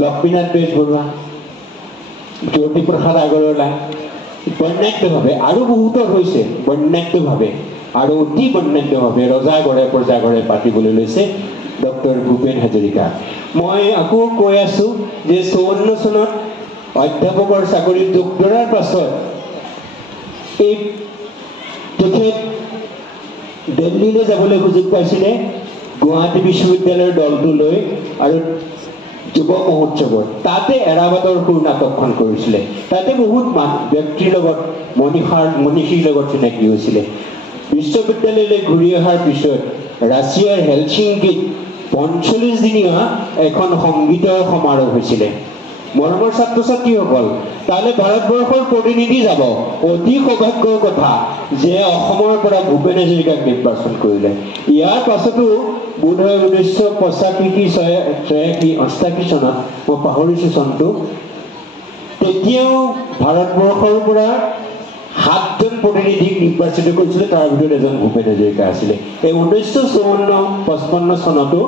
লক্ষ্মীনাথ বেজবৰুৱা জ্যোতিপ্ৰসাদ আগৰৱালা বৰ্ণাঢ্যভাৱে আৰু বহুতৰ হৈছে বৰ্ণাঢ্যভাৱে আৰু অতি বৰ্ণাঢ্যভাৱে ৰজাগৰে প্ৰজাগৰে পাতিবলৈ লৈছে ডক্টৰ ভূপেন হাজৰিকা মই আকৌ কৈ আছোঁ যে 54 চনত অধ্যাপকৰ চাকৰিত যোগ দিয়াৰ পাছত এই তেখেত দিল্লীলৈ যাবলৈ সুযোগ পাইছিলে গুৱাহাটী বিশ্ববিদ্যালয়ৰ দলটো লৈ আৰু যুৱ মহোৎসৱত তাতে এৰাবাটৰ সুৰ নাটকখন কৰিছিলে তাতে বহুত ব্যক্তিৰ লগত মনীষীৰ লগত চিনাকি হৈছিলে বিশ্ববিদ্যালয়লৈ ঘূৰি অহাৰ পিছত ৰাছিয়াৰ হেলচিংকিত 45 দিনীয়া এখন সংগীতৰ সমাৰোহ হৈছিল মৰমৰ ছাত্ৰ ছাত্ৰীসকল তালে ভাৰতবৰ্ষৰ প্ৰতিনিধি যাব অতি সৌভাগ্যৰ কথা যে অসমৰ পৰা ভূপেন হাজৰিকাক নিৰ্বাচন কৰিলে ইয়াৰ পাছতো বোধহয় 1985 চনত মই পাহৰিছো চনটো তেতিয়াও ভাৰতবৰ্ষৰ পৰা 7 জন প্ৰতিনিধিক নিৰ্বাচিত কৰিছিল তাৰ ভিতৰত এজন ভূপেন হাজৰিকা আছিল এই 1954-55 চনতো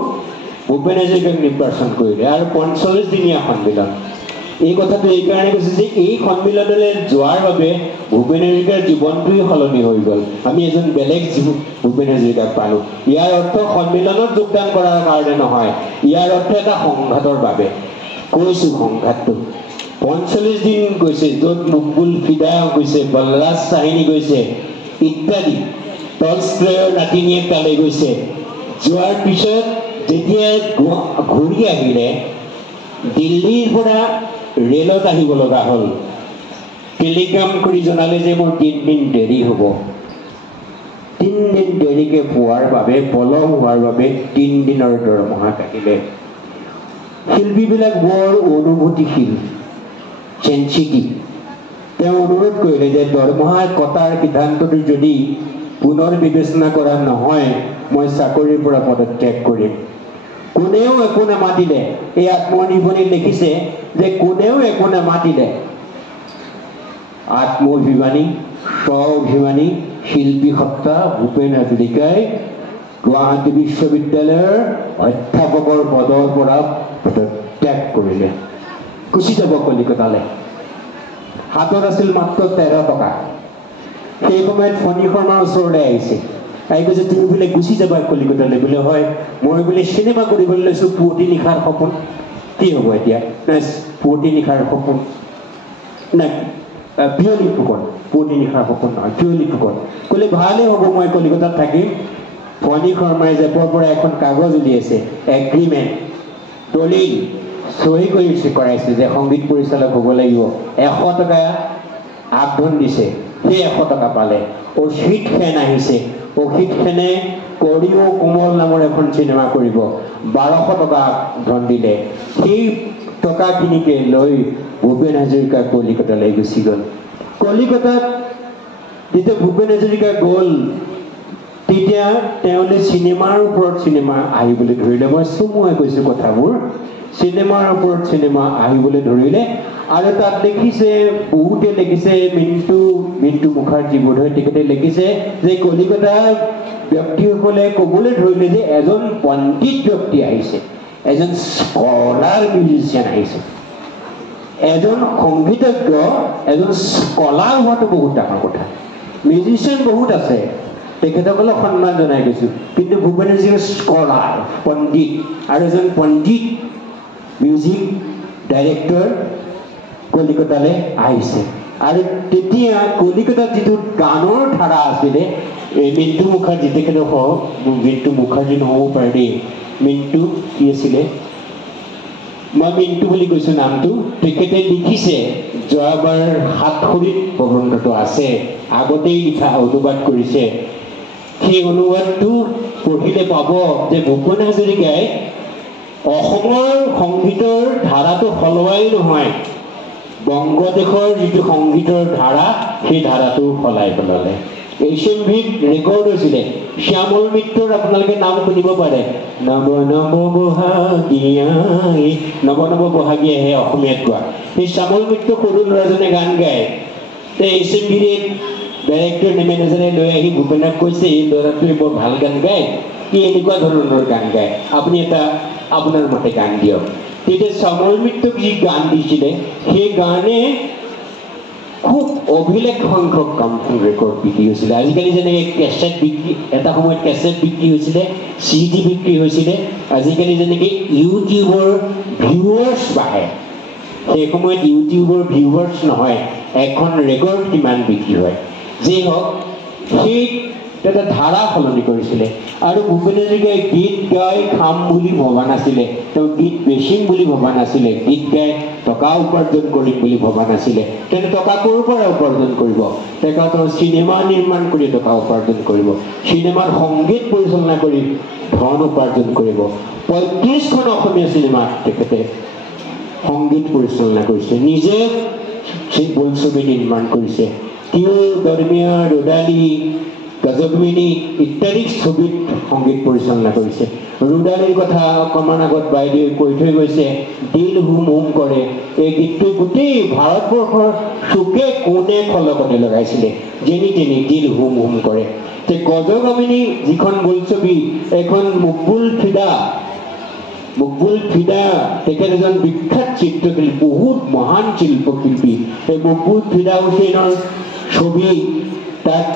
ভূপেন হাজৰিকাক নিৰ্বাচন কৰিলে আৰু 45 দিনীয়া সন্মিলন এই কথাটো এই কাৰণে কৈছে যে এই সন্মিলনলৈ যোৱাৰ বাবে ভূপেন হাজৰিকাৰ জীৱনটোই সলনি হৈ গ'ল আমি এজন বেলেগ ভূপেন হাজৰিকাক পালো ইয়াৰ অৰ্থ সন্মিলনত যোগদান কৰাৰ কাৰণে নহয় ইয়াৰ অৰ্থ এটা সংঘাতৰ বাবে কৈছো সংঘাতটো 45 দিন গৈছে য'ত মকবুল ফিদা গৈছে বলৰাজ চাহিনী গৈছে ইত্যাদি টলষ্টয়ৰ নাতিনীয়েক তালৈ গৈছে যোৱাৰ পিছত যেতিয়া ঘূৰি আহিলে দিল্লীৰ পৰা ৰেলত আহিব লগা হ'ল টেলিগ্ৰাম কৰি জনালে যে মোৰ 3 দিন দেৰি হ'ব 3 দিন দেৰিকে পোৱাৰ বাবে পলম হোৱাৰ বাবে 3 দিনৰ দৰমহা কাটিলে শিল্পীবিলাক বৰ অনুভূতিশীল চেঞ্চিটিভ তেওঁ অনুৰোধ কৰিলে যে দৰমহা কটাৰ সিদ্ধান্তটো যদি পুনৰ বিবেচনা কৰা নহয় মই চাকৰিৰ পৰা পদত্যাগ কৰিম কোনেও একো নামাতিলে এই আত্মনিৰ্ভৰণীত লিখিছে যে কোনেও একো নামাতিলে আত্মঅভিমানী স্ব-অভিমানী শিল্পী সত্তা ভূপেন হাজৰিকাই গুৱাহাটী বিশ্ববিদ্যালয়ৰ অধ্যাপকৰ পদৰ পৰা পদত্যাগ কৰিলে গুচি যাব কলিকতালৈ হাতত আছিল মাত্ৰ 13 টকা সেই সময়ত ফণী শৰ্মাৰ ওচৰলৈ আহিছে আহি কৈছে তুমি বোলে গুচি যাবা কলিকতালৈ বোলে হয় মই বোলে চিনেমা কৰিবলৈ লৈছো পুৱতি নিশাৰ সপোন কি হ'ব এতিয়া পুৱতি নিশাৰ সপোন নাই পিয়লি ফুকন পুৱতি নিশাৰ সপোন নহয় পিয়লি ফুকন ক'লে ভালেই হ'ব মই কলিকতাত থাকিম ফণী শৰ্মাই জেপৰ পৰা এখন কাগজ উলিয়াইছে এগ্ৰিমেণ্ট দলিল সহি কৰিছে কৰাইছে যে সংগীত পৰিচালক হ'ব লাগিব 100 টকা আগধন দিছে সেই 100 টকা পালে অসিত সেন আহিছে অসিত সেনে কৰিও কোমল নামৰ এখন চিনেমা কৰিব 1200 টকা ধন দিলে সেই টকাখিনিকে লৈ ভূপেন হাজৰিকা কলিকতালৈ গুচি গ'ল কলিকতাত যেতিয়া ভূপেন হাজৰিকা গ'ল তেতিয়া তেওঁলে চিনেমাৰ ওপৰত চিনেমা আহিবলৈ ধৰিলে মই চমুৱাই কৈছো কথাবোৰ চিনেমাৰ ওপৰত চিনেমা আহিবলৈ ধৰিলে আৰু তাত লিখিছে বহুতে লিখিছে মিণ্টু মুখাৰ্জী বোধহয় তেখেতে লিখিছে যে কলিকতাৰ ব্যক্তিসকলে ক'বলৈ ধৰিলে যে এজন পণ্ডিত ব্যক্তি আহিছে এজন স্কলাৰ মিউজিচিয়ান আহিছে এজন সংগীতজ্ঞ এজন স্কলাৰ হোৱাটো বহুত ডাঙৰ কথা মিউজিচিয়ান বহুত আছে তেখেতসকলক সন্মান জনাই গৈছো কিন্তু ভূপেন হাজৰিকা স্কলাৰ পণ্ডিত আৰু এজন পণ্ডিত মিউজিক ডাইৰেক্টৰ কলিকতালৈ আহিছে আৰু তেতিয়া কলিকতাত যিটো গানৰ ধাৰা আছিলে মিণ্টু মুখাৰ্জী তেখেতৰ মিণ্টু মুখাৰ্জী নহ'ব পাৰে দেই মিণ্টু কি আছিলে মই মিণ্টু বুলি কৈছো নামটো তেখেতে লিখিছে যোৱাবাৰ সাতখৰিত প্ৰবন্ধটো আছে আগতেই লিখা অনুবাদ কৰিছে সেই অনুবাদটো পঢ়িলে পাব যে ভূপেন হাজৰিকাই অসমৰ সংগীতৰ ধাৰাটো সলোৱাই নহয় বংগদেশৰ যিটো সংগীতৰ ধাৰা সেই ধাৰাটো সলাই পেলালে HMVত ৰেকৰ্ড হৈছিলে শ্যামল মিত্ৰৰ আপোনালোকে নাম শুনিব পাৰে নৱ নৱ বহাগীয়াহে অসমীয়াত কোৱা সেই শ্যামল মিত্ৰ সৰু ল'ৰাজনে গান গায় HMVত ডাইৰেক্টৰ মেনেজাৰে লৈ আহি ভূপেনক কৈছে এই ল'ৰাটোৱে বৰ ভাল গান গায় কি এনেকুৱা ধৰণৰ গান গায় আপুনি এটা আপোনাৰ মতে গান দিয়ক তেতিয়া শ্যামল মিত্ৰক যি গান দিছিলে সেই গানে খুব অভিলেখ সংখ্যক কামখন ৰেকৰ্ড বিক্ৰী হৈছিলে আজিকালি যেনেকৈ কেছেট বিক্ৰী এটা সময়ত কেছেট বিক্ৰী হৈছিলে CD বিক্ৰী হৈছিলে আজিকালি যেনেকৈ ইউটিউবৰ ভিউৱাৰ্ছ বাঢ়ে সেই সময়ত ইউটিউবৰ ভিউৱাৰ্ছ নহয় এখন ৰেকৰ্ড কিমান বিক্ৰী হয় যি হওক সেই এটা ধাৰা সলনি কৰিছিলে আৰু ভূপেন হাজৰিকাই গীত গাই খাম বুলি ভবা নাছিলে তেওঁ গীত বেচিম বুলি ভবা নাছিলে গীত গাই টকা উপাৰ্জন কৰিম বুলি ভবা নাছিলে তেনে টকা ক'ৰ পৰা উপাৰ্জন কৰিব তেওঁ চিনেমা নিৰ্মাণ কৰি টকা উপাৰ্জন কৰিব চিনেমাৰ সংগীত পৰিচালনা কৰি ধন উপাৰ্জন কৰিব ৩৫খন অসমীয়া চিনেমা তেখেতে সংগীত পৰিচালনা কৰিছে নিজে বোলছবি নিৰ্মাণ কৰিছে তিও দৰমিয়া ৰুদালি গজগমিনী ইত্যাদি ছবিত সংগীত পৰিচালনা কৰিছে ৰুদালিৰ কথা অকণমান আগত বাইদেৱে কৈ থৈ গৈছে দিল হুম হুম কৰে এই গীতটো গোটেই ভাৰতবৰ্ষৰ চুকে কোণে খলকতে লগাইছিলে যেনি তেনি দিল হুম হুম কৰে তে গজগমিনী যিখন বোলছবি এখন মকবুল ফিদা তেখেত এজন বিখ্যাত চিত্ৰশিল্পী বহুত মহান শিল্পশিল্পী এই মকবুল ফিদা হুছেইনৰ ছবি তাত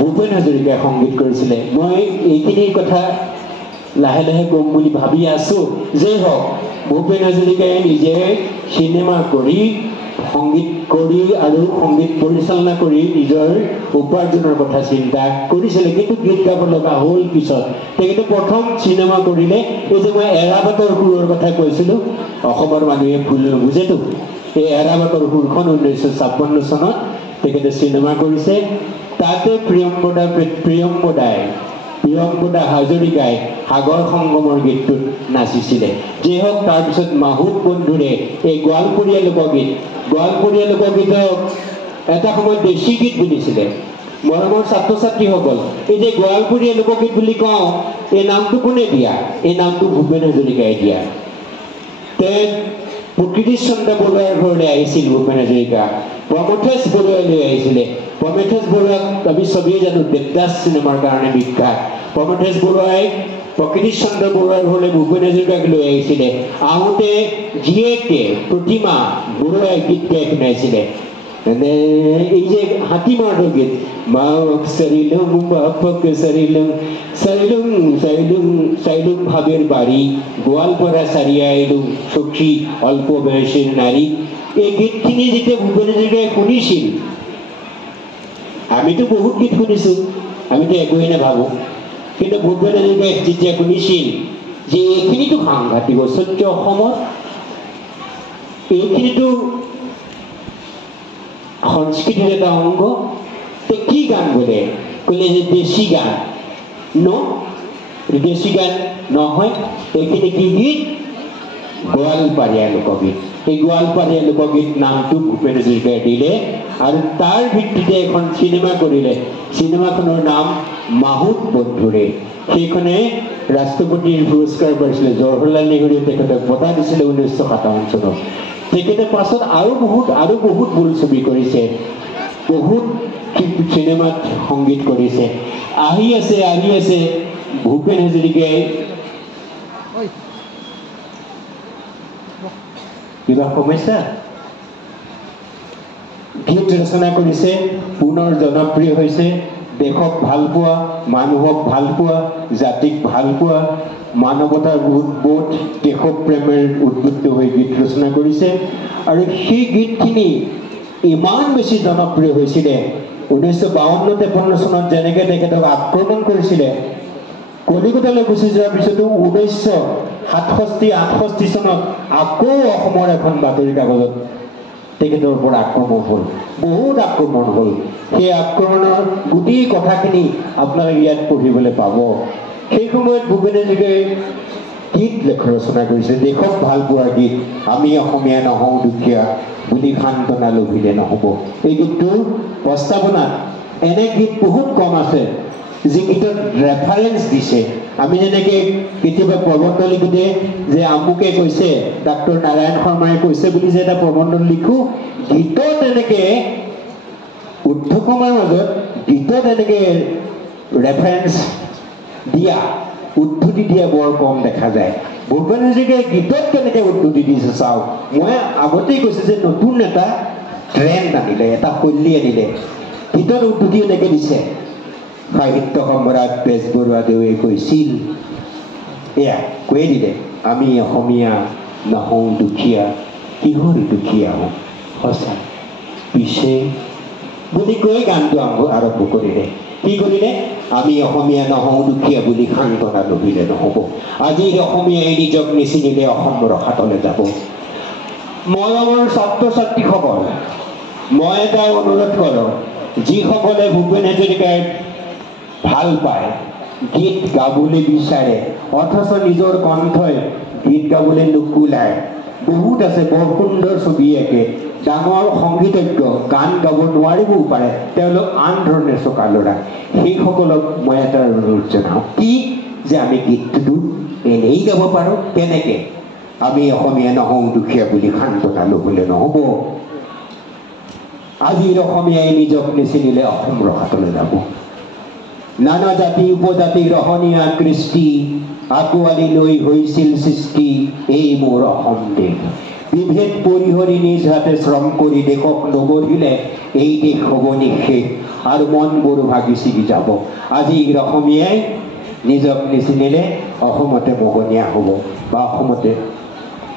ভূপেন হাজৰিকাই সংগীত কৰিছিলে মই এইখিনিৰ কথা লাহে লাহে কম বুলি ভাবি আছো যে হওক ভূপেন হাজৰিকাই নিজে চিনেমা কৰি সংগীত কৰি আৰু সংগীত পৰিচালনা কৰি নিজৰ উপাৰ্জনৰ কথা চিন্তা কৰিছিলে কিন্তু গীত গাব লগা হ'ল পিছত তেখেতে প্ৰথম চিনেমা কৰিলে এই যে মই এৰাবাটৰ সুৰৰ কথা কৈছিলোঁ অসমৰ মানুহে ভুল নুবুজেতো এই এৰাবাটৰ সুৰখন 1956 চনত তেখেতে চিনেমা কৰিছে তাতে প্ৰিয়ম্বদা হাজৰিকাই সাগৰ সংগমৰ গীতটোত নাচিছিলে যে হওক তাৰপিছত মাহুত বন্ধুৰে এই গোৱালপৰীয়া লোকগীতক এটা সময়ত দেশী গীত বুলিছিলে মৰমৰ ছাত্ৰ ছাত্ৰীসকল এই যে গোৱালপৰীয়া লোকগীত বুলি কওঁ এই নামটো কোনে দিয়া এই নামটো ভূপেন হাজৰিকাই দিয়া তে প্ৰকৃতি চন্দ্ৰ বৰুৱাৰ ঘৰলৈ আহিছিল ভূপেন হাজৰিকা প্ৰমথেশ বৰুৱালৈ আহিছিলে প্ৰমথেশ বৰুৱাক আমি চবেই জানো দেৱদাস চিনেমাৰ কাৰণে বিখ্যাত প্ৰমথেশ বৰুৱাই প্ৰকৃতি চন্দ্ৰ বৰুৱাৰ ঘৰলৈ ভূপেন হাজৰিকাক লৈ আহিছিলে আহোঁতে জীয়েকে প্ৰতিমা বৰুৱাই গীত গাই শুনাইছিলে এই যে হাতীমাৰৰ গীত মাওক চাৰিলুং বাপক চাৰিলুং ভাবেৰ বাৰী গোৱালপাৰা চাৰি আহিলুং সখী অল্প বয়সীৰ নাৰী এই গীতখিনি যেতিয়া ভূপেন হাজৰিকাই শুনিছিল আমিতো বহুত গীত শুনিছো আমিতো একোৱেই নাভাবোঁ কিন্তু ভূপেন হাজৰিকাই যেতিয়া শুনিছিল যে এইখিনিতো সাংঘাতিক ঐশ্বৰ্য অসমৰ এইখিনিতো সংস্কৃতিৰ এটা অংগ কি গান বোলে ক'লে যে দেশী গান দেশী গান নহয় এইখিনি কি গীত গোৱালপাৰীয়া লোকগীত এই গোৱালপাৰীয়া লোকগীত নামটো ভূপেন হাজৰিকাই দিলে আৰু তাৰ ভিত্তিতে এখন চিনেমা কৰিলে চিনেমাখনৰ নাম মাহুত বন্ধুৰে সেইখনে ৰাষ্ট্ৰপতিৰ পুৰস্কাৰ পাইছিলে জৱাহৰলাল নেহৰুৱে তেখেতক বঁটা দিছিলে 1957 চনত তেখেতে পাছত আৰু বহুত বোলছবি কৰিছে বহুত চিনেমাত সংগীত কৰিছে আহি আছে ভূপেন হাজৰিকাই কিবা সমস্যা গীত ৰচনা কৰিছে পুনৰ জনপ্ৰিয় হৈছে দেশক ভাল পোৱা মানুহক ভাল পোৱা জাতিক ভাল পোৱা মানৱতাৰ বোধ দেশপ্ৰেমেৰ উদ্বুদ্ধ হৈ গীত ৰচনা কৰিছে আৰু সেই গীতখিনি ইমান বেছি জনপ্ৰিয় হৈছিলে 1952-53 চনত যেনেকৈ তেখেতক আক্ৰমণ কৰিছিলে কলিকতালৈ গুচি যোৱাৰ পিছতো 1967-68 চনত আকৌ অসমৰ এখন বাতৰি কাকতত তেখেতৰ ওপৰত আক্ৰমণ হ'ল বহুত আক্ৰমণ হ'ল সেই আক্ৰমণৰ গোটেই কথাখিনি আপোনালোকে ইয়াত পঢ়িবলৈ পাব সেই সময়ত ভূপেন হাজৰিকাই গীত ৰচনা কৰিছে দেশক ভাল পোৱাৰ গীত আমি অসমীয়া নহওঁ দুখীয়া বুলি সান্তনা লভিলে নহ'ব এই গীতটোৰ প্ৰস্তাৱনাত এনে গীত বহুত কম আছে যি গীতত ৰেফাৰেঞ্চ দিছে আমি যেনেকৈ কেতিয়াবা প্ৰবন্ধ লিখোঁতে যে আমুকে কৈছে ডাক্তৰ নাৰায়ণ শৰ্মাই কৈছে বুলি যে এটা প্ৰবন্ধ লিখোঁ গীতত এনেকৈ উদ্ধকমাৰ মাজত গীতত এনেকৈ ৰেফাৰেঞ্চ দিয়া উদ্ধৃতি দিয়া বৰ কম দেখা যায় ভূপেন হাজৰিকাই গীতত কেনেকৈ উদ্ধৃতি দিছে চাওক মই আগতেই কৈছোঁ যে নতুন এটা ট্ৰেণ্ড আনিলে এটা শৈলী আনিলে গীতত উদ্ধৃতি এনেকৈ দিছে সাহিত্য সম্ৰাট বেজবৰুৱাদেৱে কৈছিল এয়া কৈয়ে দিলে আমি অসমীয়া নহওঁ দুখীয়া কিহৰ দুখীয়া হওঁ সঁচা পিছে বুলি কৈ গানটো আৰম্ভ কৰিলে কি কৰিলে আমি অসমীয়া নহওঁ দুখীয়া বুলি সান্তনা লভিলে নহ'ব আজি অসমীয়াই নিজক নিচিনিলে অসম ৰসাতলে যাব মৰমৰ ছাত্ৰ ছাত্ৰীসকল মই এটা অনুৰোধ কৰোঁ যিসকলে ভূপেন হাজৰিকাক ভাল পায় গীত গাবলৈ বিচাৰে অথচ নিজৰ কণ্ঠই গীত গাবলৈ নুকুলায় বহুত আছে বৰ সুন্দৰ ছবি আঁকে ডাঙৰ সংগীতজ্ঞ গান গাব নোৱাৰিবও পাৰে তেওঁলোক আন ধৰণে চকা ল'ৰা সেইসকলক মই এটা অনুৰোধ জনাওঁ কি যে আমি গীতটো এনেই গাব পাৰোঁ কেনেকৈ আমি অসমীয়া নহওঁ দুখীয়া বুলি সান্তনা ল'বলৈ নহ'ব আজিৰ অসমীয়াই নিজক নিচিনিলে অসম ৰসাতলৈ যাব নানা জাতি উপজাতি ৰহণীয়া কৃষ্টি আঁকোৱালি লৈ হৈছিল সৃষ্টি এই মোৰ অসম দেশ বিভেদ পৰিহৰি নিজ হাতে শ্ৰম কৰি দেশক নগঢ়িলে এই দেশ হ'ব নিঃশেষ আৰু মনবোৰ ভাগি ছিগি যাব আজি অসমীয়াই নিজক নিচিনিলে অসমতে মগনীয়া হ'ব বা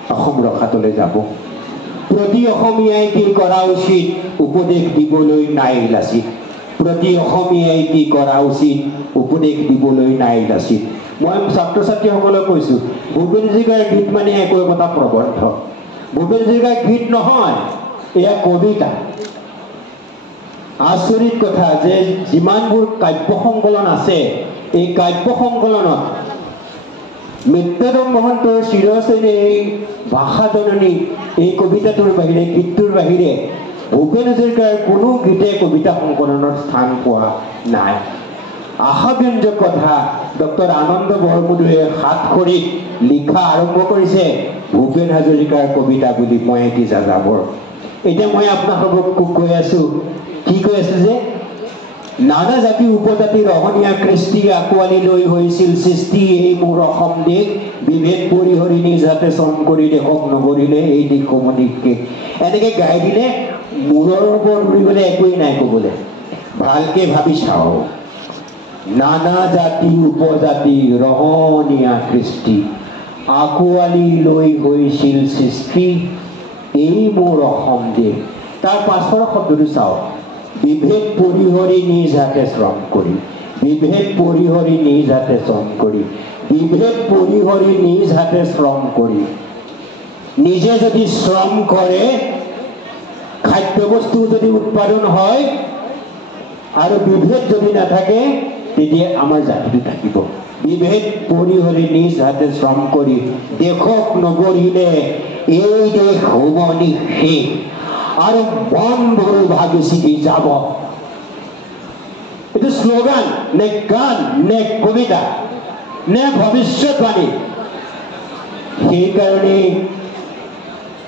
অসম ৰসাতলৈ যাব প্ৰতি অসমীয়াই কি কৰা উচিত উপদেশ দিবলৈ নাই লাচিত প্ৰতি অসমীয়াই কি কৰা উচিত উপদেশ দিবলৈ নাই লাচিত মই ছাত্ৰ ছাত্ৰীসকলক কৈছোঁ ভূপেন হাজৰিকাৰ গীত মানে একো একোটা প্ৰবন্ধ ভূপেন হাজৰিকাৰ গীত নহয় এয়া কবিতা আচৰিত কথা যে যিমানবোৰ কাব্য সংকলন আছে এই কাব্য সংকলনত মৃত্যুঞ্জয় মহন্তৰ চিৰচেনে এই ভাষাজননী এই কবিতাটোৰ বাহিৰে গীতটোৰ বাহিৰে ভূপেন হাজৰিকাৰ কোনো গীতে কবিতা সংকলনৰ স্থান পোৱা নাই আশাব্যঞ্জক কথা ডক্টৰ আনন্দ বৰমুদৈয়ে হাত খৰিত লিখা আৰম্ভ কৰিছে ভূপেন হাজৰিকাৰ কবিতা বুলি মই এটি যাযাবৰ এতিয়া মই আপোনালোকক কৈ আছোঁ কি কৈ আছোঁ যে নানা জাতি উপজাতি ৰহণীয়া কৃষ্টি আঁকোৱালি লৈ হৈছিল সৃষ্টি এই মোৰ অসম দেশ বিভেদ পৰিহৰি নিজ হাতে শ্ৰম কৰি দেশক নগঢ়িলে এই দেশ হ'ব নিঃশেষ এনেকৈ গাই দিলে মূৰৰ ওপৰত উৰিবলৈ একোৱেই নাই ক'বলৈ ভালকৈ ভাবি চাওঁ নানা জাতি উপজাতি ৰহণীয়া কৃষ্টি আঁকোৱালি লৈ হৈছিল সৃষ্টি এই মোৰ অসম দেশ তাৰ পাছৰ শব্দটো চাওক বিভেদ পৰিহৰি নিজ হাতে শ্ৰম কৰি বিভেদ পৰিহৰি নিজ হাতে শ্ৰম কৰি বিভেদ পৰিহৰি নিজ হাতে শ্ৰম কৰি নিজে যদি শ্ৰম কৰে খাদ্য বস্তু যদি উৎপাদন হয় আৰু বিভেদ যদি নাথাকে তেতিয়া আমাৰ জাতিটো থাকিব বিভেদ পৰিহৰি নিজ হাতে শ্ৰম কৰি দেশক নগঢ়িলে এই দেশ হ'ব নিঃশেষ আৰু মনবোৰ ভাগি ছিগি যাব এইটো শ্লোগান নে গান নে কবিতা নে ভৱিষ্যতবাণী সেইকাৰণে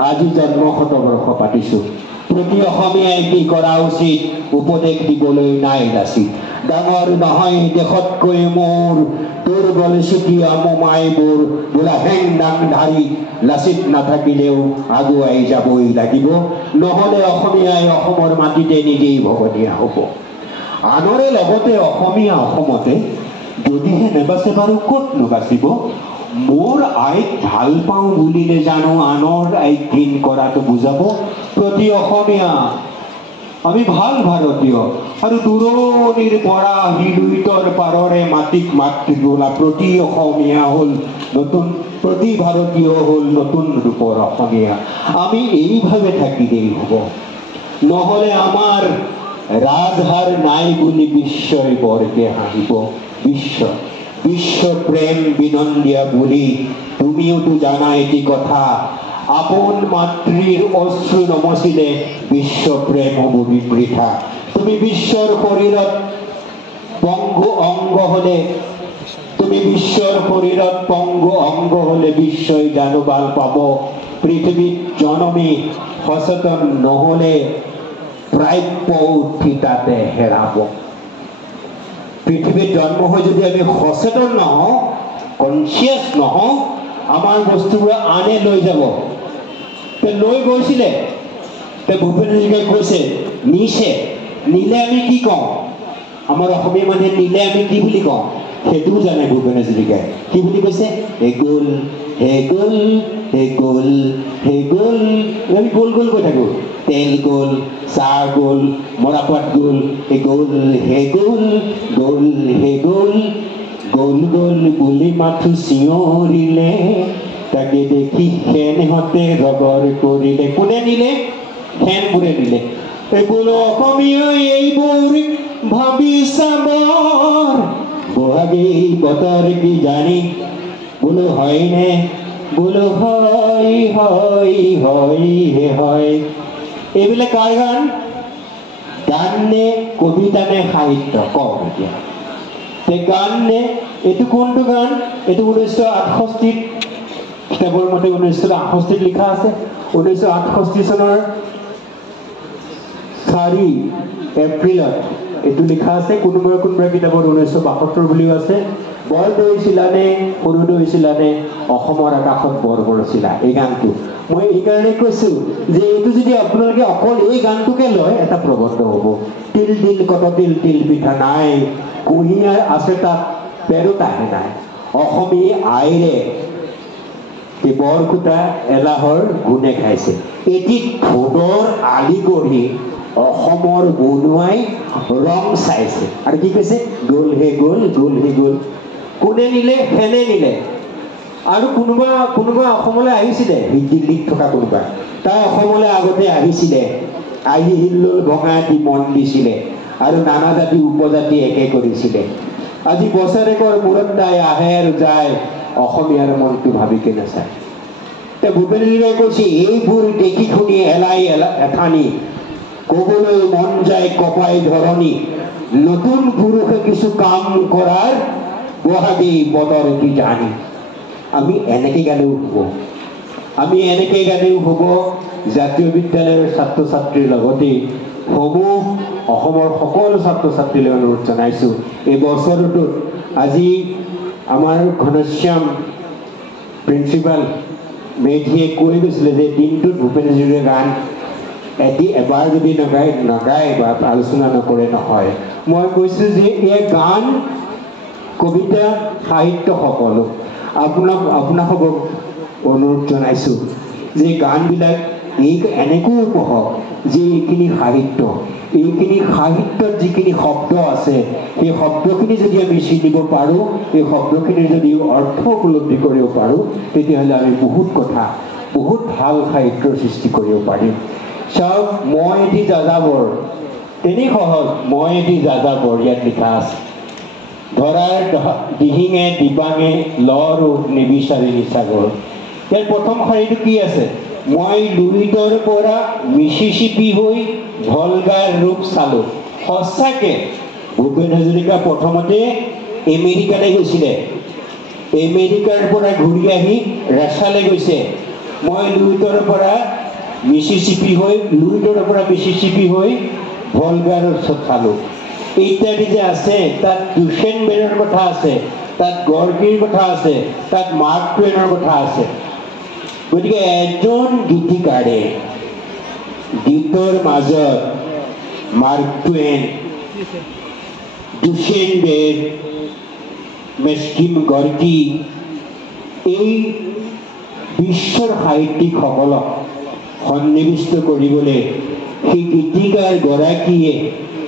আজি জন্ম শতবৰ্ষ পাতিছোঁ প্ৰতি অসমীয়াই কি কৰা উচিত উপদেশ দিবলৈ নাই লাচিত ডাঙৰ নহয় দেশতকৈ মোৰ তোৰ গলে চুতীয়া মোমাইবোৰ বোলা হেং দাং ধাৰি লাচিত নাথাকিলেও আগুৱাই যাবই লাগিব নহ'লে অসমীয়াই অসমৰ মাটিতে নিজেই ভগনীয়া হ'ব আনৰে লগতে অসমীয়া অসমতে যদিহে নেবাচে বাৰু ক'ত নবাচিব মোৰ আইক ভাল পাওঁ বুলিলে জানো আনৰ আইক ঘিণ কৰাটো বুজাব প্ৰতি অসমীয়া আমি ভাল ভাৰতীয় আৰু দূৰণিৰ পৰা হিলুইতৰ পাৰৰে মাটিক মাতৃ বোলা প্ৰতি অসমীয়া হ'ল নতুন প্ৰতি ভাৰতীয় হ'ল নতুন ৰূপৰ অসমীয়া আমি এইভাৱে থাকিলেই হ'ব নহ'লে আমাৰ ৰাজহাৰ নাই বুলি বিশ্বই বৰকে হাঁহিব বিশ্ব প্ৰেম বিনন্দিয়া বুলি তুমিওতো জানা এটি কথা আপন মাতৃৰ অশ্ৰু নমচিলে বিশ্ব প্ৰেম হ'ব বিবৃথা তুমি বিশ্বৰ শৰীৰত পংগু অংগ হ'লে তুমি বিশ্বৰ শৰীৰত পংগু অংগ হ'লে বিশ্বই জানো ভাল পাব পৃথিৱীত জনমী সচেতন নহ'লে প্ৰাপ্য উঠি তাতে হেৰাব পৃথিৱীত জন্ম হৈ যদি আমি সচেতন নহওঁ কনচিয়াছ নহওঁ আমাৰ বস্তুবোৰ আনে লৈ যাব লৈ গৈছিলে ভূপেন হাজৰিকাই কৈছে নিছে নিলে আমি কি কওঁ আমাৰ অসমীয়া মানুহে নিলে আমি কি বুলি কওঁ সেইটোও জানে ভূপেন হাজৰিকাই কি বুলি কৈছে হে গ'ল হে গ'ল হে গ'ল হে গ'ল আমি গ'ল গ'ল কৈ থাকোঁ তেল গ'ল, চাহ গ'ল, মৰাপাত গ'ল, গ'ল হে গ'ল, গ'ল হে গ'ল, গ'ল গ'ল বুলি মাথো চিঞৰিলে, তাকে দেখি সেনহঁতে ৰগৰ কৰিলে। কোনে নিলে? সেনবোৰে নিলে। বোলো অসমীয়াই এইবোৰ ভাবি চাবৰ, বহাগী বতৰ কি জানি, বোলো হয়নে? বোলো হয় হয় হয় হে হয়। এইবিলাক কাৰ গান? গান নে কবিতা নে সাহিত্য? কওক এতিয়া। গান নে? এইটো কোনটো গান? এইটো 1968 কিতাপৰ মতে 1968 লিখা আছে। 1968 চনৰ 4 এপ্ৰিলত এইটো লিখা আছে। কোনোবা কোনোবা কিতাপত 1972 বুলিও আছে। বৰ দৌৰিছিলানে সৰু দৌৰিছিলানে, অসমৰ আকাশত বৰ বৰছিলা, এই গানটো। মই এইকাৰণে কৈছো যে এইটো যদি আপোনালোকে অকল এই গানটোকে লয় এটা প্ৰবন্ধ হ'ব। তিল তিল কত তিল তিল পিঠা নাই, কুঁহিয়াৰ আছে তাত পেৰুতাহে নাই, অসমী আইৰে বৰকুটা এলাহৰ গুণে খাইছে, এটি ঠোঁটৰ আলি গঢ়ি অসমৰ বনুৱাই ৰং চাইছে। আৰু কি কৈছে? গ'ল হে গ'ল, গ'ল হে গ'ল। কোনে নিলে? সেনে নিলে। আৰু কোনোবা কোনোবা অসমলৈ আহিছিলে, দিল্লীত থকা কোনোবা, তাই অসমলৈ আগতে আহিছিলে, আহি হিল্লোল ভঙা দি মন দিছিলে আৰু নানা জাতি উপজাতি একে কৰিছিলে। আজি বছৰেকৰ মূৰত তাই আহে আৰু যায়, অসমীয়াৰ মনটো ভাবিকে নাচায়। ভূপেন হাজৰিকাই কৈছে, এইবোৰ দেখি শুনি এলাই এঠানি, কবলৈ মন যায় কপাই ধৰণী, নতুন পুৰুষে কিছু কাম কৰাৰ বহাগী বতৰ কি জানি। আমি এনেকে গালেও হ'ব, আমি এনেকে গালেও হ'ব। জাতীয় বিদ্যালয়ৰ ছাত্ৰ ছাত্ৰীৰ লগতে সমূহ অসমৰ সকলো ছাত্ৰ ছাত্ৰীলৈ অনুৰোধ জনাইছো, এই বছৰটোত আজি আমাৰ ঘনশ্যাম প্ৰিন্সিপাল মেধিয়ে কৈ গৈছিলে যে দিনটোত ভূপেন হাজৰিকাৰ গান এবাৰ যদি নাগায় বা আলোচনা নকৰে নহয়। মই কৈছো যে এই গান কবিতা সাহিত্য সকলো আপোনাক অনুৰোধ জনাইছো যে গানবিলাক এনেকৈ পঢ়ক যে এইখিনি সাহিত্যত যিখিনি শব্দ আছে, সেই শব্দখিনি যদি আমি চিনিব পাৰোঁ, এই শব্দখিনিৰ যদি অৰ্থ উপলব্ধি কৰিব পাৰোঁ, তেতিয়াহ'লে আমি বহুত ভাল সাহিত্যৰ সৃষ্টি কৰিব পাৰিম। চাওক, মই এটি যাযাবৰ, তেনে সহজ, মই এটি যাযাবৰ ইয়াত লিখা আছে। ধৰাৰ দিহিঙে দিবাঙে লৰূপ নিবিচাৰি নিচাগৰ। ইয়াৰ প্ৰথম শাৰীটো কি আছে? মই লুইতৰ পৰা মিছিছিপি হৈ ভলগাৰ ৰূপ চালো। সঁচাকে ভূপেন হাজৰিকা প্ৰথমতে আমেৰিকালৈ গৈছিলে, আমেৰিকাৰ পৰা ঘূৰি আহি ৰাছালৈ গৈছে। মই লুইতৰ পৰা মিছিছিপি হৈ ভলগাৰ চালো। ইত্যাদি যে আছে, তাত টুচেনবেৰৰ কথা আছে, তাত গৰ্গীৰ কথা আছে, তাত মাৰ্ক টুৱেইনৰ কথা আছে। গতিকে এজন গীতিকাৰে গীতৰ মাজত মাৰ্ক টুৱেইন, টুচেনবেৰ, মেক্সিম গৰ্গী, এই বিশ্বৰ সাহিত্যিকসকলক সন্নিৱিষ্ট কৰিবলৈ সেই গীতিকাৰ গৰাকীয়ে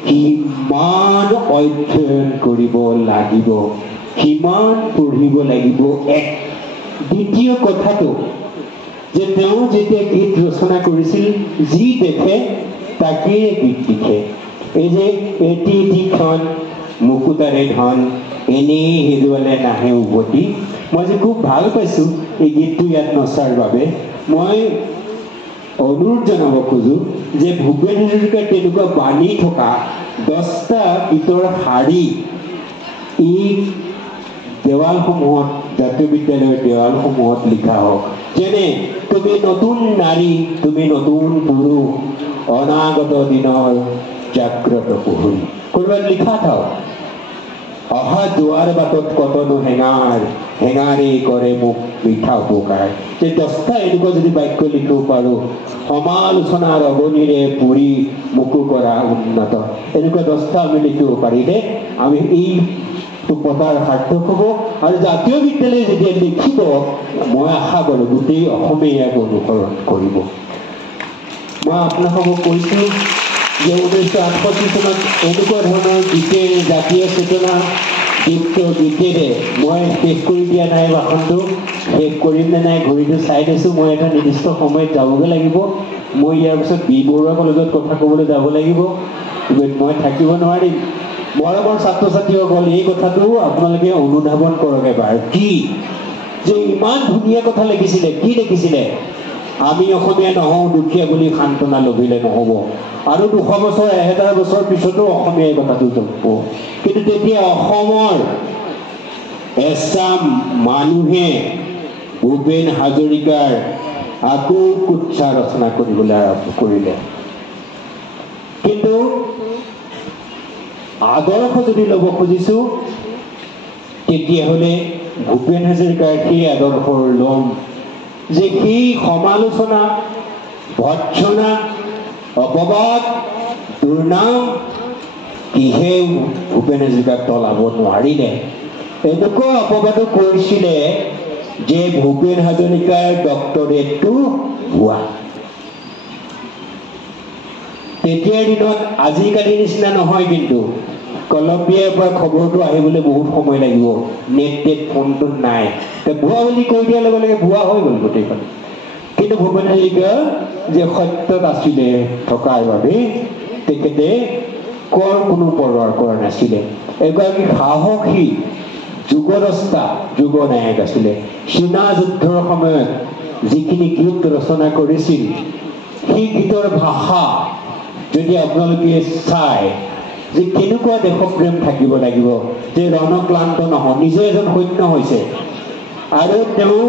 কিমান অধ্যয়ন কৰিব লাগিব, কিমান পঢ়িব লাগিব। দ্বিতীয় কথাটো যে তেওঁ যেতিয়া গীত ৰচনা কৰিছিল, যি দেখে তাকেই গীত লিখে। এই যে এটি এটিখন মুকুতাৰে ধন, এনেই হেৰুৱালে নাহে উভতি। মই যে খুব ভাল পাইছোঁ এই গীতটো ইয়াত নচাৰ বাবে। মই অনুৰোধ জনাব খোজো যে ভূপেন হাজৰিকাৰ তেনেকুৱা বাণী থকা 10টা গীতৰ শাৰী এই দেৱালসমূহত, জাতীয় বিদ্যালয়ৰ দেৱালসমূহত লিখা হওক। যেনে, তুমি নতুন নাৰী, তুমি নতুন পুৰুষ, অনাগত দিনৰ জাগ্ৰত পুৰুষ। ক'ৰবাত লিখা থাকক, অহা দুৱাৰ বাটত কতনো হেঙাৰে কৰে মোক মিঠা উপকাৰ। যে 10টা এনেকুৱা যদি বাক্য লিখিব পাৰোঁ, সমালোচনাৰ অগণিৰে পুৰি মোকো কৰা উন্নত, এনেকুৱা 10টা আমি লিখিব পাৰিলে আমি এই পতাৰ সাৰ্থক হ'ব। আৰু জাতীয় বিদ্যালয়ে যেতিয়া লিখিব, মই আশা কৰোঁ গোটেই অসমে ইয়াক অনুসৰণ কৰিব। মই আপোনালোকক কৈছোঁ যে 1968 চনত এনেকুৱা ধৰণৰ গীতেৰ জাতীয় চেতনা দীপ্ত গীতেৰে মই শেষ কৰি দিয়া নাই ভাষণটো শেষ কৰিম নে নাই ঘড়ীটো চাই দিছোঁ মই এটা নিৰ্দিষ্ট সময়ত যাবগৈ লাগিব মই ইয়াৰ পিছত বি বৰুৱা কলেজত কথা ক'বলৈ যাব লাগিব মই থাকিব নোৱাৰিম মৰমৰ ছাত্ৰ ছাত্ৰীসকল এই কথাটো আপোনালোকে অনুধাৱন কৰক এবাৰ কি যে ইমান ধুনীয়া কথা লিখিছিলে কি লিখিছিলে আমি অসমীয়া নহওঁ দুখীয়া বুলি সান্তনা লভিলে নহ'ব আৰু 200 বছৰ 1000 বছৰ পিছতো অসমীয়া এই কথাটো জপব কিন্তু তেতিয়া অসমৰ এছাম মানুহে ভূপেন হাজৰিকাৰ আকৌ কুৎসা ৰচনা কৰিবলৈ আৰম্ভ কৰিলে কিন্তু আদৰ্শ যদি ল'ব খুজিছোঁ তেতিয়াহ'লে ভূপেন হাজৰিকাৰ সেই আদৰ্শৰ ল'ম যে সেই সমালোচনা ভৎসনা অপবাদ দুৰ্নাম কিহে ভূপেন হাজৰিকাক তলাব নোৱাৰিলে এনেকুৱা অপবাদো কৰিছিলে যে ভূপেন হাজৰিকাৰ ডক্টৰেটটো ভুৱা তেতিয়াৰ দিনত আজিকালিৰ নিচিনা নহয় কিন্তু কলম্বিয়াৰ পৰা খবৰটো আহিবলৈ বহুত সময় লাগিব নেট ফোনটো নাই ভুৱা বুলি কৈ দিয়াৰ লগে লগে ভুৱা হৈ গ'ল গোটেইখন কিন্তু ভূপেন হাজৰিকা যে সত্যত আছিলে থকাৰ বাবে তেখেতে কৰ কোনো পৰৱাৰ কৰা নাছিলে এগৰাকী সাহসী যুগদ্ৰষ্টা যুগনায়ক আছিলে চীনা যুদ্ধৰ সময়ত যিখিনি গীত ৰচনা কৰিছিল সেই গীতৰ ভাষা যদি আপোনালোকে চায় যে কেনেকুৱা দেশপ্ৰেম থাকিব লাগিব যে ৰণক্লান্ত নহয় নিজে এজন সৈন্য হৈছে আৰু তেওঁ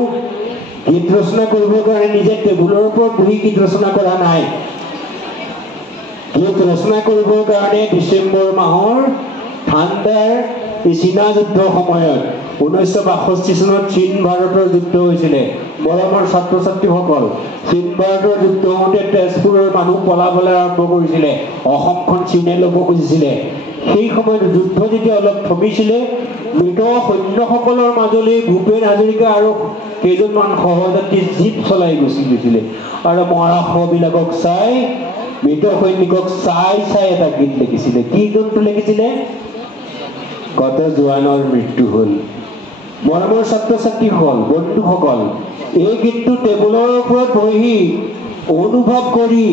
গীত ৰচনা কৰিবৰ কাৰণে নিজে টেবুলৰ ওপৰত বহি গীত ৰচনা কৰা নাই গীত ৰচনা কৰিবৰ কাৰণে ডিচেম্বৰ মাহৰ ঠাণ্ডাৰ এই চীনা যুদ্ধৰ সময়ত 1962 চনত চীন ভাৰতৰ যুদ্ধ হৈছিলে মৰমৰ ছাত্ৰ ছাত্ৰীসকল চীন ভাৰতৰ যুদ্ধ হওঁতে তেজপুৰৰ মানুহ পলাবলৈ আৰম্ভ কৰিছিলে অসমখন চীনে ল'ব খুজিছিলে সেই সময়ত যুদ্ধ যেতিয়া অলপ থমিছিলে মৃত সৈন্যসকলৰ মাজলৈ ভূপেন হাজৰিকা আৰু কেইজনমান সহযাত্ৰী জীপ চলাই গুচি গৈছিলে আৰু মৰাশবিলাকক চাই মৃত সৈনিকক চাই চাই এটা গীত লিখিছিলে কি গীতটো লিখিছিলে কত জোৱানৰ মৃত্যু হ'ল মৰমৰ ছাত্ৰ ছাত্ৰীসকল বন্ধুসকল এই গীতটো টেবুলৰ ওপৰত বহি অনুভৱ কৰি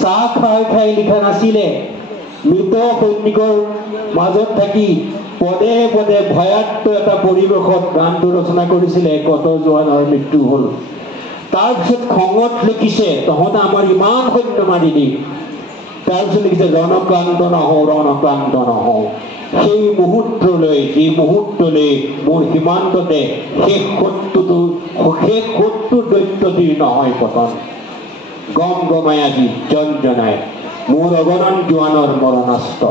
চাহ খাই খাই লিখা নাছিলে মৃত সৈনিকৰ মাজত থাকি পদে পদে ভয়াত্ম এটা পৰিৱেশত গানটো ৰচনা কৰিছিলে কত জোৱানৰ মৃত্যু হ'ল তাৰপিছত খঙত লিখিছে তহঁতে আমাৰ ইমান সৈন্য মাৰি দি তাৰপিছত লিখিছে ৰণক্লান্ত নহওঁ সেই মুহূৰ্তলৈ যি মুহূৰ্তলৈ মোৰ সীমান্ততে শেষ শত্ৰু দৈত্যটিৰ নহয় পতন গম গমাই আজি জনাই মোৰ অগণন জোৱানৰ মৰণাস্ত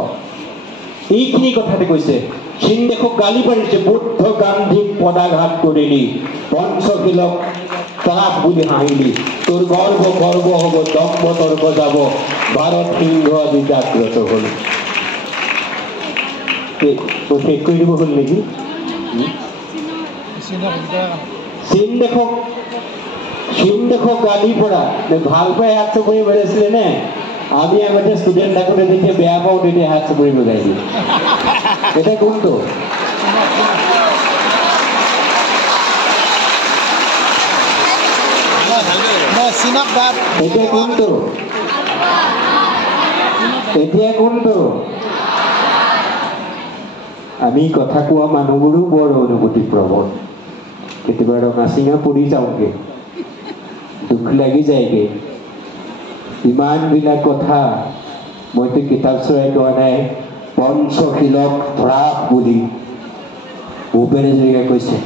এইখিনি কথাতে কৈছে চীন দেশক গালি পাৰিছে বুদ্ধ গান্ধীক পদাঘাত কৰিলি পঞ্চশীলক তাক বুলি হাঁহিলি তোৰ গৰ্ব হ'ব দম্ভ তৰ্ক যাব ভাৰত সিংহ আজি জাগ্ৰত হ'ল শেষ কৰি দিব হ'ল নেকি চীন দেশক গালি পৰা ভাল পাই হাত চুপৰি বেৰাইছিলে নে আমি আগতে ষ্টুডেণ্ট থাকোঁতে যেতিয়া বেয়া পাওঁ তেতিয়া হাত চুপৰি বজাই দিওঁ এটা কোনটো এতিয়া কোনটো আমি কথা কোৱা মানুহবোৰো বৰ অনুভূতি প্ৰবল কেতিয়াবা ৰঙা চিঙা পৰি যাওঁগে দুখ লাগি যায়গে ইমানবিলাক কথা মইতো কিতাপ চৰাই কোৱা নাই পঞ্চশীলক ত্ৰাস বুলি ভূপেন হাজৰিকাই কৈছে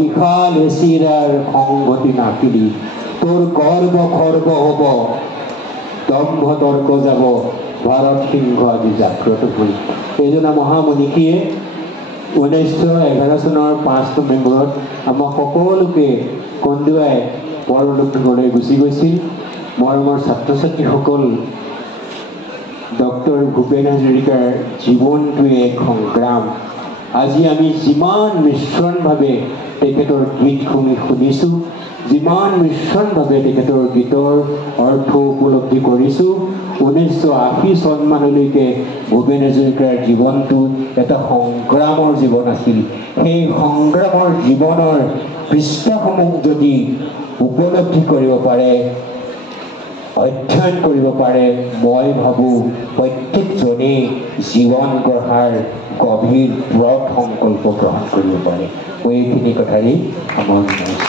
বিশাল এচিৰাৰ সংগতি নাকিলি তোৰ গৰ্ব হ'ব দম্ভ তৰ্ক যাব ভাৰত সিংহ আজি জাগ্ৰত হ'ল এইজনা মহামনীষীয়ে 1911 চনৰ 5 নৱেম্বৰত আমাক সকলোকে কন্দুৱাই পৰলোকলৈ গুচি গৈছিল মৰমৰ ছাত্ৰ ছাত্ৰীসকল ডক্টৰ ভূপেন হাজৰিকাৰ জীৱনটোৱে এক সংগ্ৰাম আজি আমি যিমান মিশ্ৰণভাৱে তেখেতৰ গীত শুনিছোঁ, যিমান মিশ্ৰণভাৱে তেখেতৰ গীতৰ অৰ্থ উপলব্ধি কৰিছোঁ, 1980 চনমানলৈকে ভূপেন হাজৰিকাৰ জীৱনটো এটা সংগ্ৰামৰ জীৱন আছিল। সেই সংগ্ৰামৰ জীৱনৰ পৃষ্ঠাসমূহ যদি উপলব্ধি কৰিব পাৰে, অধ্যয়ন কৰিব পাৰে, মই ভাবোঁ প্ৰত্যেকজনেই জীৱন গঢ়াৰ গভীৰ দৃঢ় সংকল্প গ্ৰহণ কৰিব পাৰে। মই এইখিনি কথাৰেই সামৰণি মাৰিছোঁ।